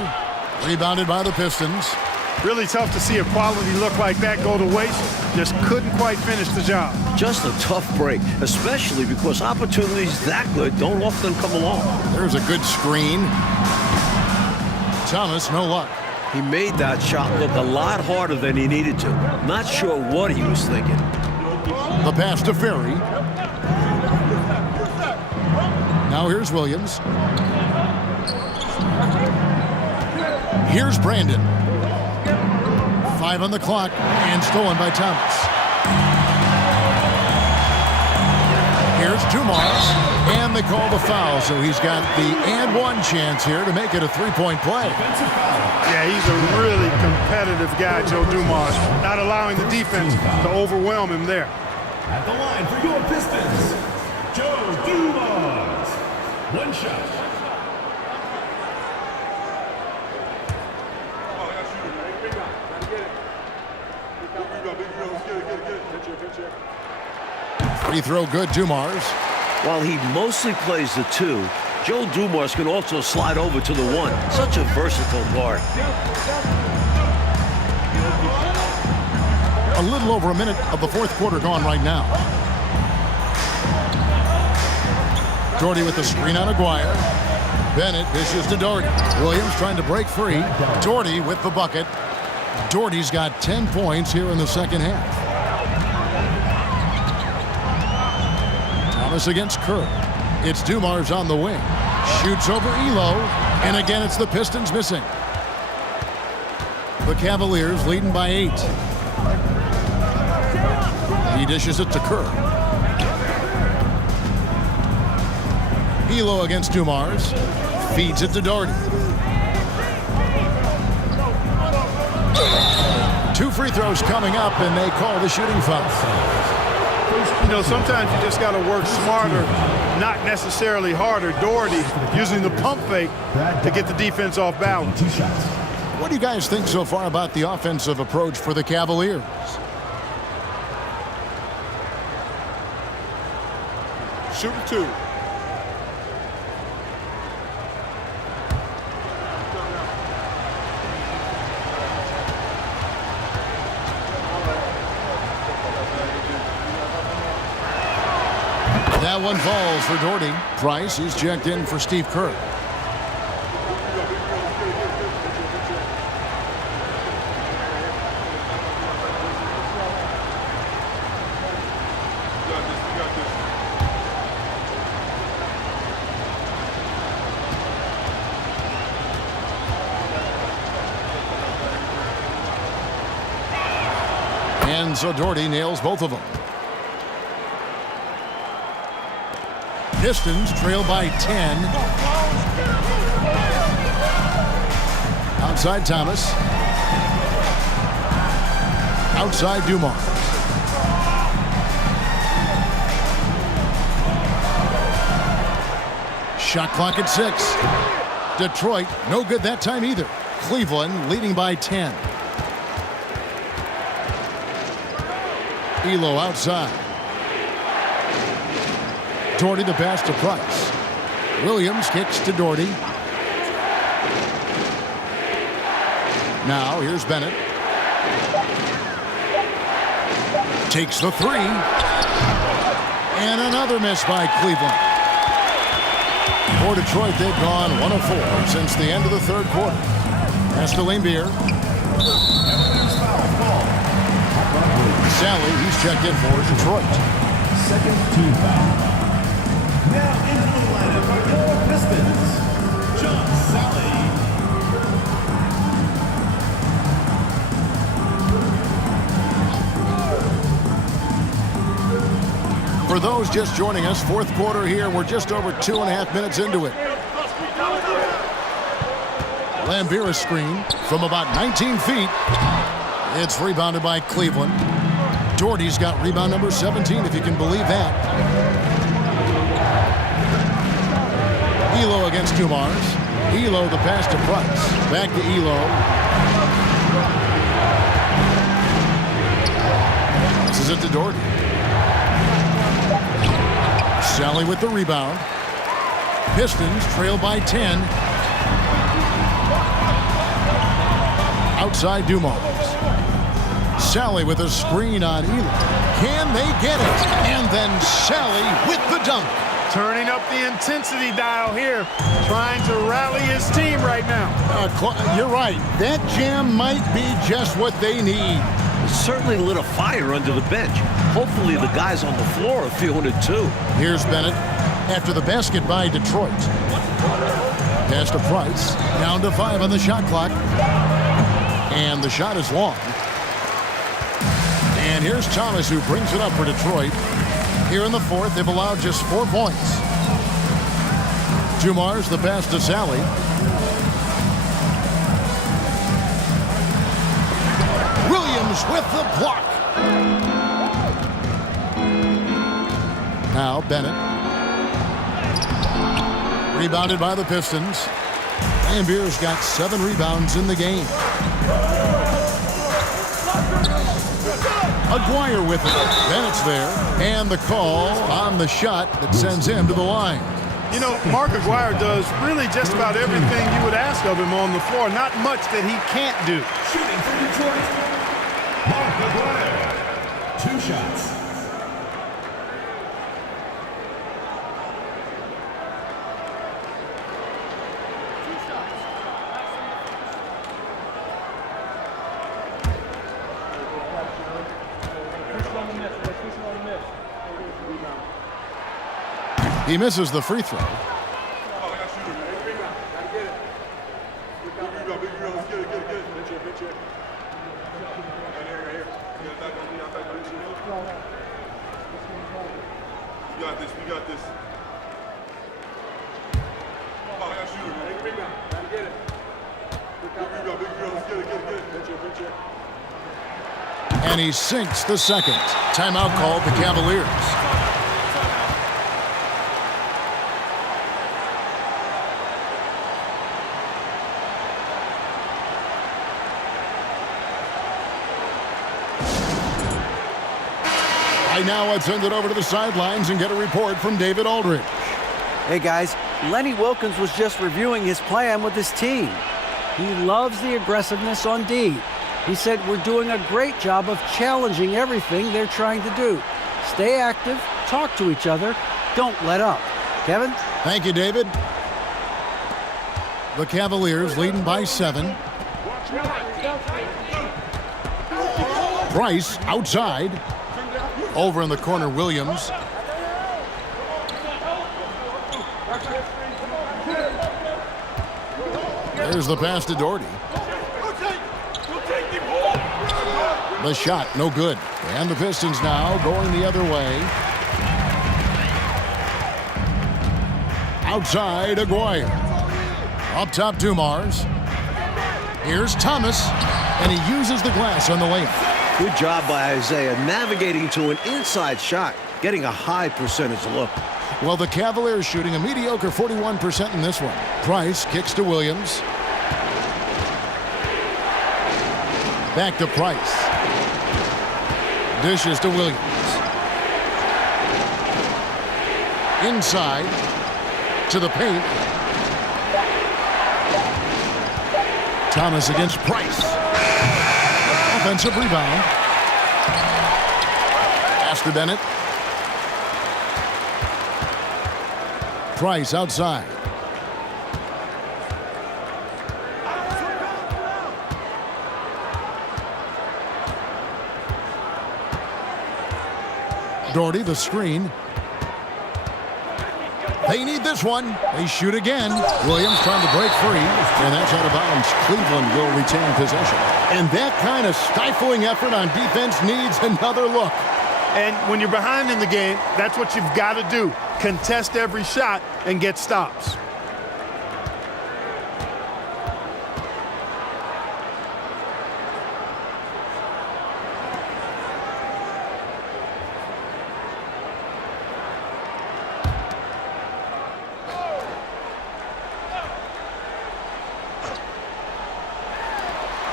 Rebounded by the Pistons. Really tough to see a quality look like that go to waste. Just couldn't quite finish the job. Just a tough break, especially because opportunities that good don't often come along. There's a good screen. Thomas, no luck. He made that shot look a lot harder than he needed to. Not sure what he was thinking. The pass to Ferry. Now here's Williams. Here's Brandon. 5 on the clock and stolen by Thomas. Here's Dumars, and they call the foul, so he's got the and one chance here to make it a 3-point play. Yeah, he's a really competitive guy, Joe Dumars, not allowing the defense to overwhelm him there. At the line for your Pistons, Joe Dumars. One shot. Free throw good, Dumars. While he mostly plays the 2, Joe Dumars can also slide over to the 1. Such a versatile guard. A little over a minute of the fourth quarter gone right now. Doherty with the screen on Aguirre. Bennett dishes to Doherty. Williams trying to break free. Doherty with the bucket. Doherty's got 10 points here in the second half. Thomas against Kerr. It's Dumars on the wing. Shoots over Elo. And again, it's the Pistons missing. The Cavaliers leading by 8. He dishes it to Kerr. Elo against Dumars. Feeds it to Doherty. 2 free throws coming up, and they call the shooting foul. You know, sometimes you just got to work smarter, not necessarily harder. Doherty using the pump fake to get the defense off balance. What do you guys think so far about the offensive approach for the Cavaliers? Shooting 2. That one falls for Doherty. Price is checked in for Steve Kerr. And so Doherty nails both of them. Pistons trail by 10. Outside Thomas. Outside Dumars. Shot clock at 6. Detroit, no good that time either. Cleveland leading by 10. Elo outside. Doherty the pass to Price. Williams kicks to Doherty. Now here's Bennett. Takes the 3. And another miss by Cleveland. For Detroit, they've gone 1 of 4 since the end of the third quarter. Pass to Laimbeer. Sally, he's checked in for Detroit. Second team foul. Now into the lineup for your Pistons, John Sally. For those just joining us, fourth quarter here. We're just over 2.5 minutes into it. Laimbeer screen from about 19 feet. It's rebounded by Cleveland. Doherty's got rebound number 17, if you can believe that. Elo against Dumars. Elo the pass to Price. Back to Elo. This is it to Doherty. Sally with the rebound. Pistons trail by 10. Outside Dumars. Sally with a screen on Elo. Can they get it? And then Sally with the dunk. Turning up the intensity dial here, trying to rally his team right now. You're right. That jam might be just what they need. It certainly lit a fire under the bench. Hopefully the guys on the floor are feeling it too. Here's Bennett after the basket by Detroit. Pass to Price. Down to 5 on the shot clock. And the shot is long. And here's Thomas, who brings it up for Detroit. Here in the fourth, they've allowed just 4 points. Dumars the pass to Sally. Williams with the block. Now Bennett. Rebounded by the Pistons. Laimbeer's got 7 rebounds in the game. Aguirre with it. Bennett's there. And the call on the shot that sends him to the line. You know, Mark Aguirre does really just about everything you would ask of him on the floor. Not much that he can't do. Shooting for Detroit, Mark Aguirre. 2 shots. He misses the free throw. We got this. And he sinks the second. Timeout called the Cavaliers. Right now, let's send it over to the sidelines and get a report from David Aldridge. Hey guys, Lenny Wilkins was just reviewing his plan with his team. He loves the aggressiveness on D. He said we're doing a great job of challenging everything they're trying to do. Stay active, talk to each other, don't let up. Kevin? Thank you, David. The Cavaliers leading by 7. Price outside. Over in the corner, Williams. There's the pass to Doherty. The shot, no good. And the Pistons now going the other way. Outside, Aguirre. Up top, Dumars. Here's Thomas, and he uses the glass on the layup. Good job by Isaiah navigating to an inside shot, getting a high percentage look. Well, the Cavaliers shooting a mediocre 41% in this one. Price kicks to Williams. Back to Price. Dishes to Williams. Inside to the paint. Thomas against Price. Offensive rebound. Pass to Bennett. Price outside. Doherty, the screen. They need this one. They shoot again. Williams trying to break free, and that's out of bounds. Cleveland will retain possession. And that kind of stifling effort on defense needs another look. And when you're behind in the game, that's what you've got to do. Contest every shot and get stops.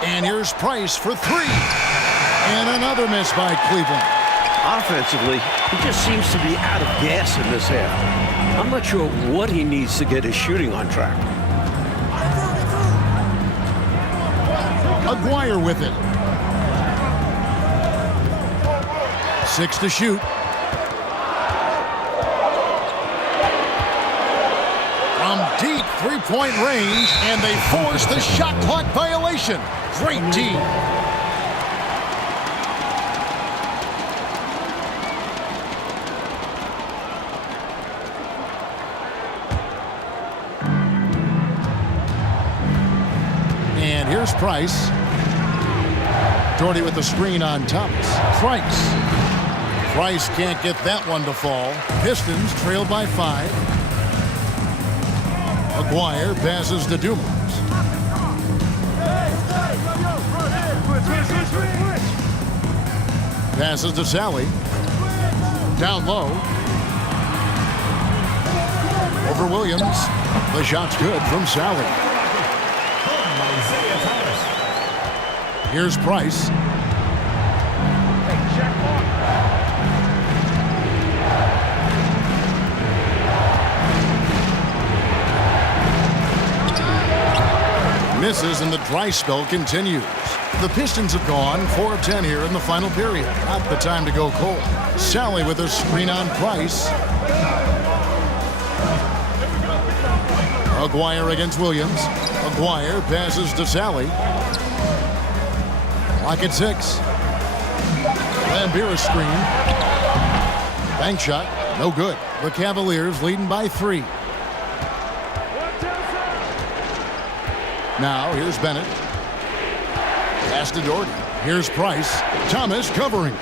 And here's Price for 3. And another miss by Cleveland. Offensively, he just seems to be out of gas in this half. I'm not sure what he needs to get his shooting on track. Aguirre with it. 6 to shoot. From deep three-point range, and they force the shot clock violation. Great team. And here's Price. Doherty with the screen on Thomas. Price can't get that one to fall. Pistons trailed by 5. Aguirre passes to Dumars. Passes to Sally. Down low. Over Williams. The shot's good from Sally. Here's Price. Misses, and the dry spell continues. The Pistons have gone 4 of 10 here in the final period. Not the time to go cold. Sally with a screen on Price. Aguirre against Williams. Aguirre passes to Sally. Lock at 6. Lambira screen. Bank shot. No good. The Cavaliers leading by 3. Now, here's Bennett. Pass to Doherty. Here's Price. Thomas covering.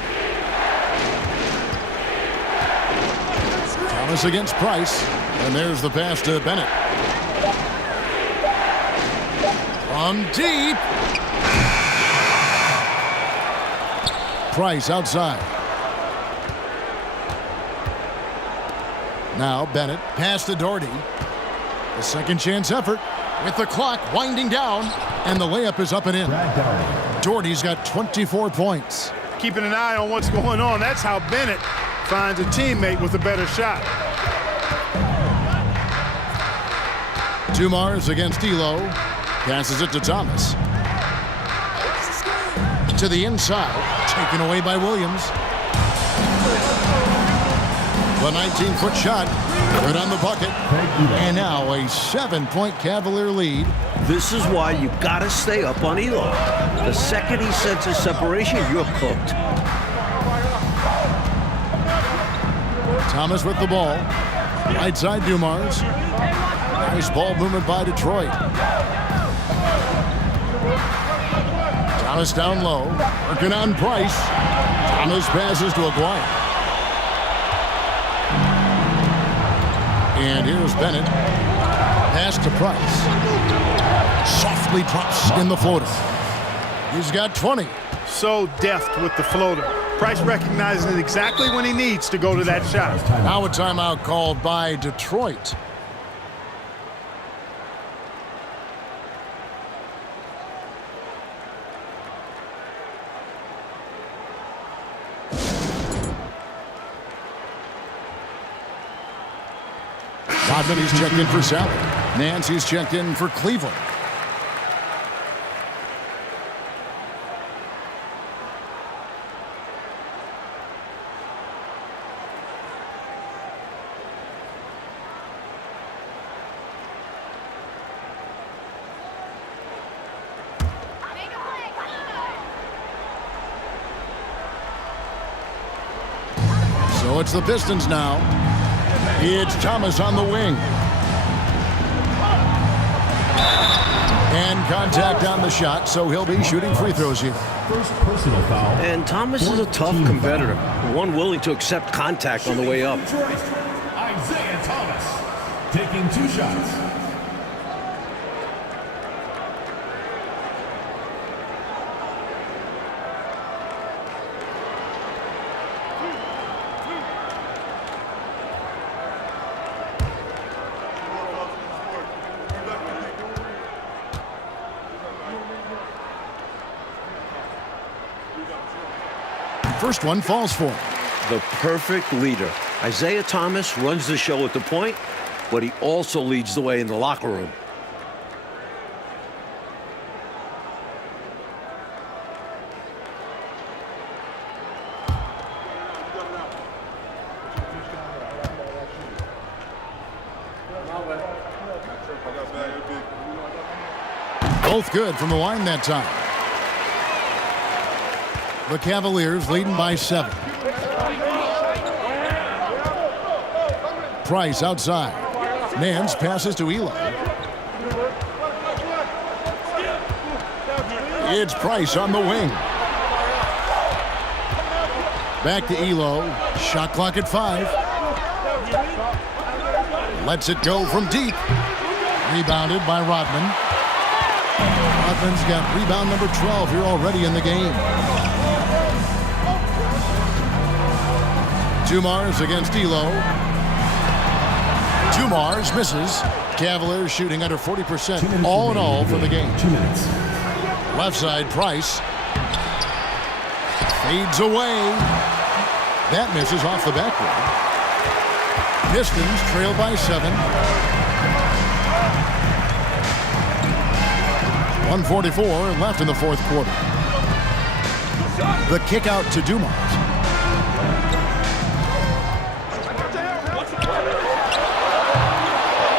Thomas against Price. And there's the pass to Bennett. From deep. Price outside. Now Bennett. Pass to Doherty. A second chance effort. With the clock winding down, and the layup is up and in. Doherty's got 24 points. keeping an eye on what's going on. That's how Bennett finds a teammate with a better shot. Dumars against Elo. Passes it to Thomas. To the inside. Taken away by Williams. The 19-foot shot. Good on the bucket. And now a 7-point Cavalier lead. This is why you got to stay up on Elo. The second he senses separation, you're cooked. Thomas with the ball. Right side, Dumars. Nice ball movement by Detroit. Thomas down low. Working on Price. Thomas passes to Aguirre. And here's Bennett. Pass to Price. Softly drops in the floater. He's got 20. So deft with the floater. Price recognizing it exactly when he needs to go to that shot. Now a timeout called by Detroit. Rodman, he's checked in for Sally. Nance, he's checked in for Cleveland. So it's the Pistons now. It's Thomas on the wing. And contact on the shot, so he'll be shooting free throws here. First personal foul. And Thomas is a tough competitor, one willing to accept contact on the way up. Detroit, Isaiah Thomas, taking 2 shots. First one falls for him. The perfect leader. Isaiah Thomas runs the show at the point, but he also leads the way in the locker room. Both good from the line that time. The Cavaliers leading by 7. Price outside. Nance passes to Elo. It's Price on the wing. Back to Elo. Shot clock at 5. Lets it go from deep. Rebounded by Rodman. Rodman's got rebound number 12 here already in the game. Dumars against Elo. Dumars misses. Cavaliers shooting under 40% all in all for the game. 2 minutes. Left side, Price. Fades away. That misses off the backboard. Pistons trail by 7. 1:44 left in the fourth quarter. The kick out to Dumars.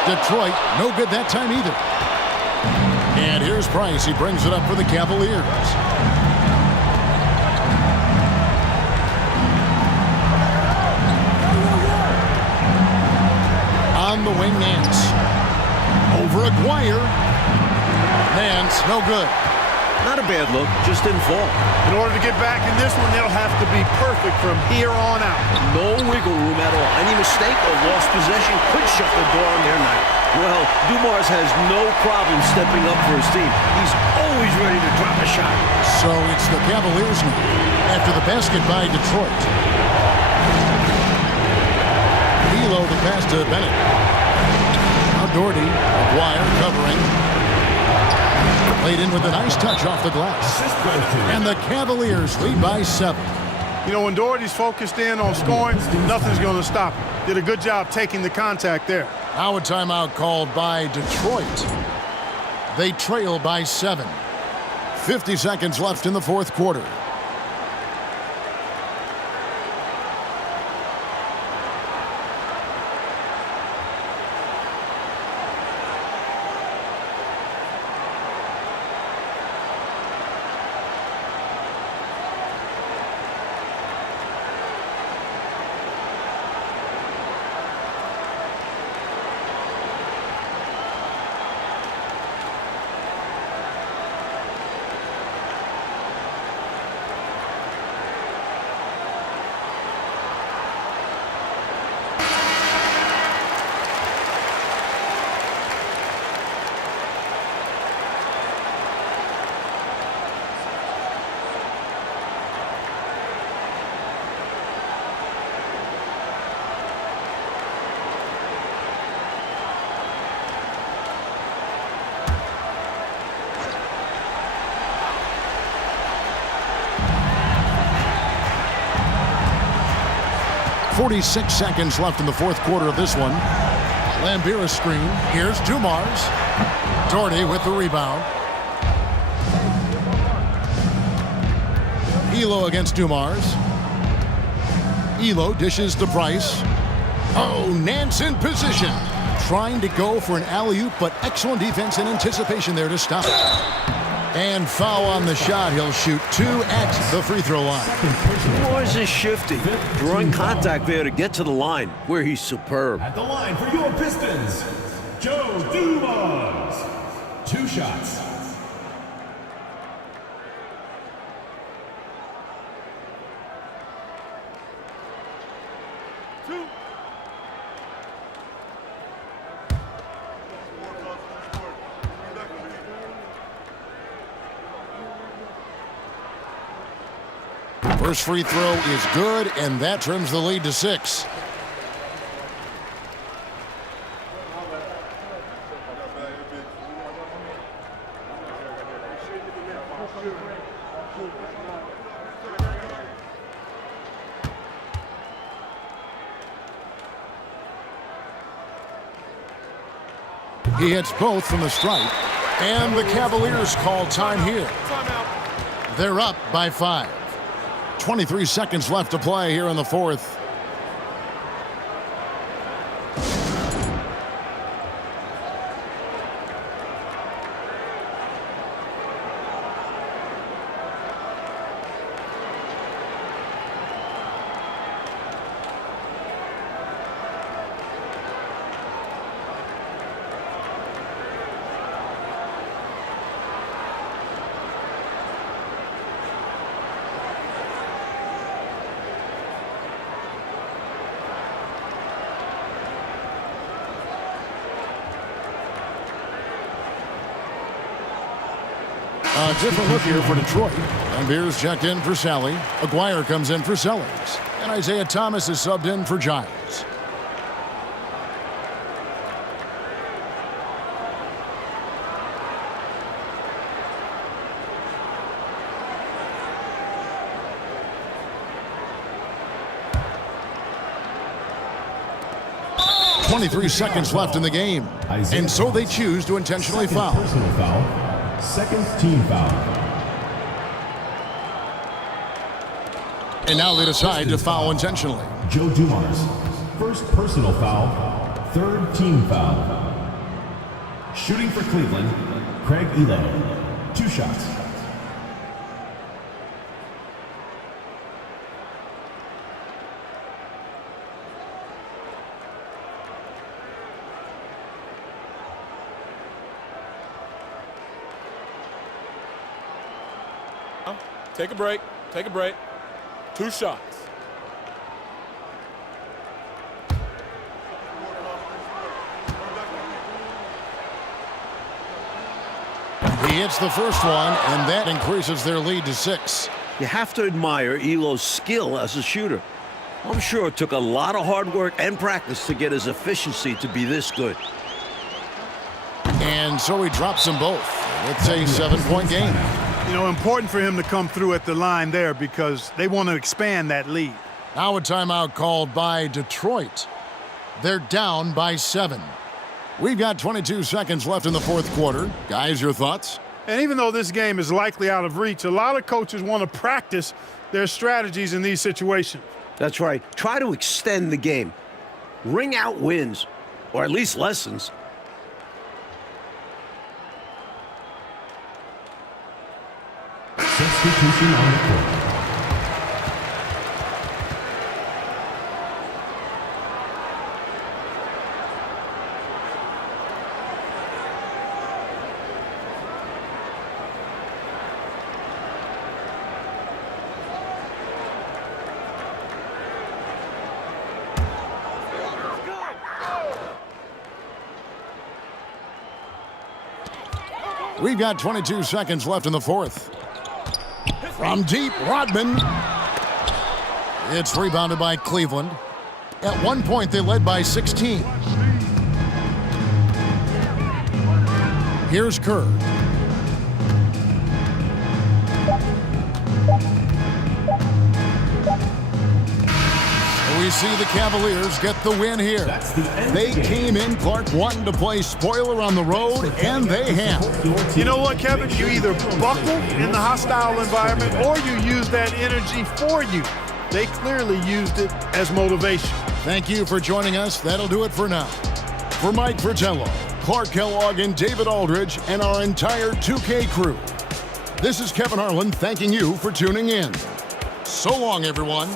Detroit, no good that time either. And here's Price. He brings it up for the Cavaliers. On the wing, Nance. Over Aguirre. Nance, no good. Not a bad look, just didn't fall. In order to get back in this one, they'll have to be perfect from here on out. No wiggle room at all. Any mistake or lost possession could shut the door on their night. Well, Dumars has no problem stepping up for his team. He's always ready to drop a shot. So it's the Cavaliers now after the basket by Detroit. Elo the pass to Bennett. Now Doherty, Aguirre covering. Laid in with a nice touch off the glass. And the Cavaliers lead by 7. You know, when Doherty's focused in on scoring, nothing's going to stop him. Did a good job taking the contact there. Now a timeout called by Detroit. They trail by 7. 50 seconds left in the fourth quarter. .46 seconds left in the fourth quarter of this one. Lambira screen. Here's Dumars. Doherty with the rebound. Elo against Dumars. Elo dishes to Price. Oh, Nance in position. Trying to go for an alley-oop, but excellent defense and anticipation there to stop it. And foul on the shot. He'll shoot 2 at the free throw line. Dumars is shifty, drawing contact there to get to the line, where he's superb. At the line for your Pistons, Joe Dumars. 2 shots. First free throw is good, and that trims the lead to 6. He hits both from the stripe, and the Cavaliers call time here. They're up by 5. 23 seconds left to play here in the fourth. A different look here for Detroit. And Beers checked in for Sally. Aguirre comes in for Sellers. And Isaiah Thomas is subbed in for Giles. .23 seconds left in the game. And so they choose to intentionally foul. Personal foul. Second team foul. And now they decide to foul intentionally. Joe Dumars. First personal foul. Third team foul. Shooting for Cleveland, Craig Elo. 2 shots. Take a break. Take a break. 2 shots. He hits the first one, and that increases their lead to 6. You have to admire Elo's skill as a shooter. I'm sure it took a lot of hard work and practice to get his efficiency to be this good. And so he drops them both. It's a 7-point game. You know, important for him to come through at the line there because they want to expand that lead. Now a timeout called by Detroit. They're down by 7. We've got 22 seconds left in the fourth quarter. Guys, your thoughts? And even though this game is likely out of reach, a lot of coaches want to practice their strategies in these situations. That's right. Try to extend the game. Ring out wins, or at least lessons. Substitution on the court. We've got 22 seconds left in the fourth. From deep, Rodman. It's rebounded by Cleveland. At one point, they led by 16. Here's Kerr. We see the Cavaliers get the win here. They came in, Clark, wanting to play spoiler on the road, and they have. You know what, Kevin? You either buckle in the hostile environment or you use that energy for you. They clearly used it as motivation. Thank you for joining us. That'll do it for now. For Mike Fratello, Clark Kellogg, and David Aldridge, and our entire 2K crew, this is Kevin Harlan thanking you for tuning in. So long, everyone.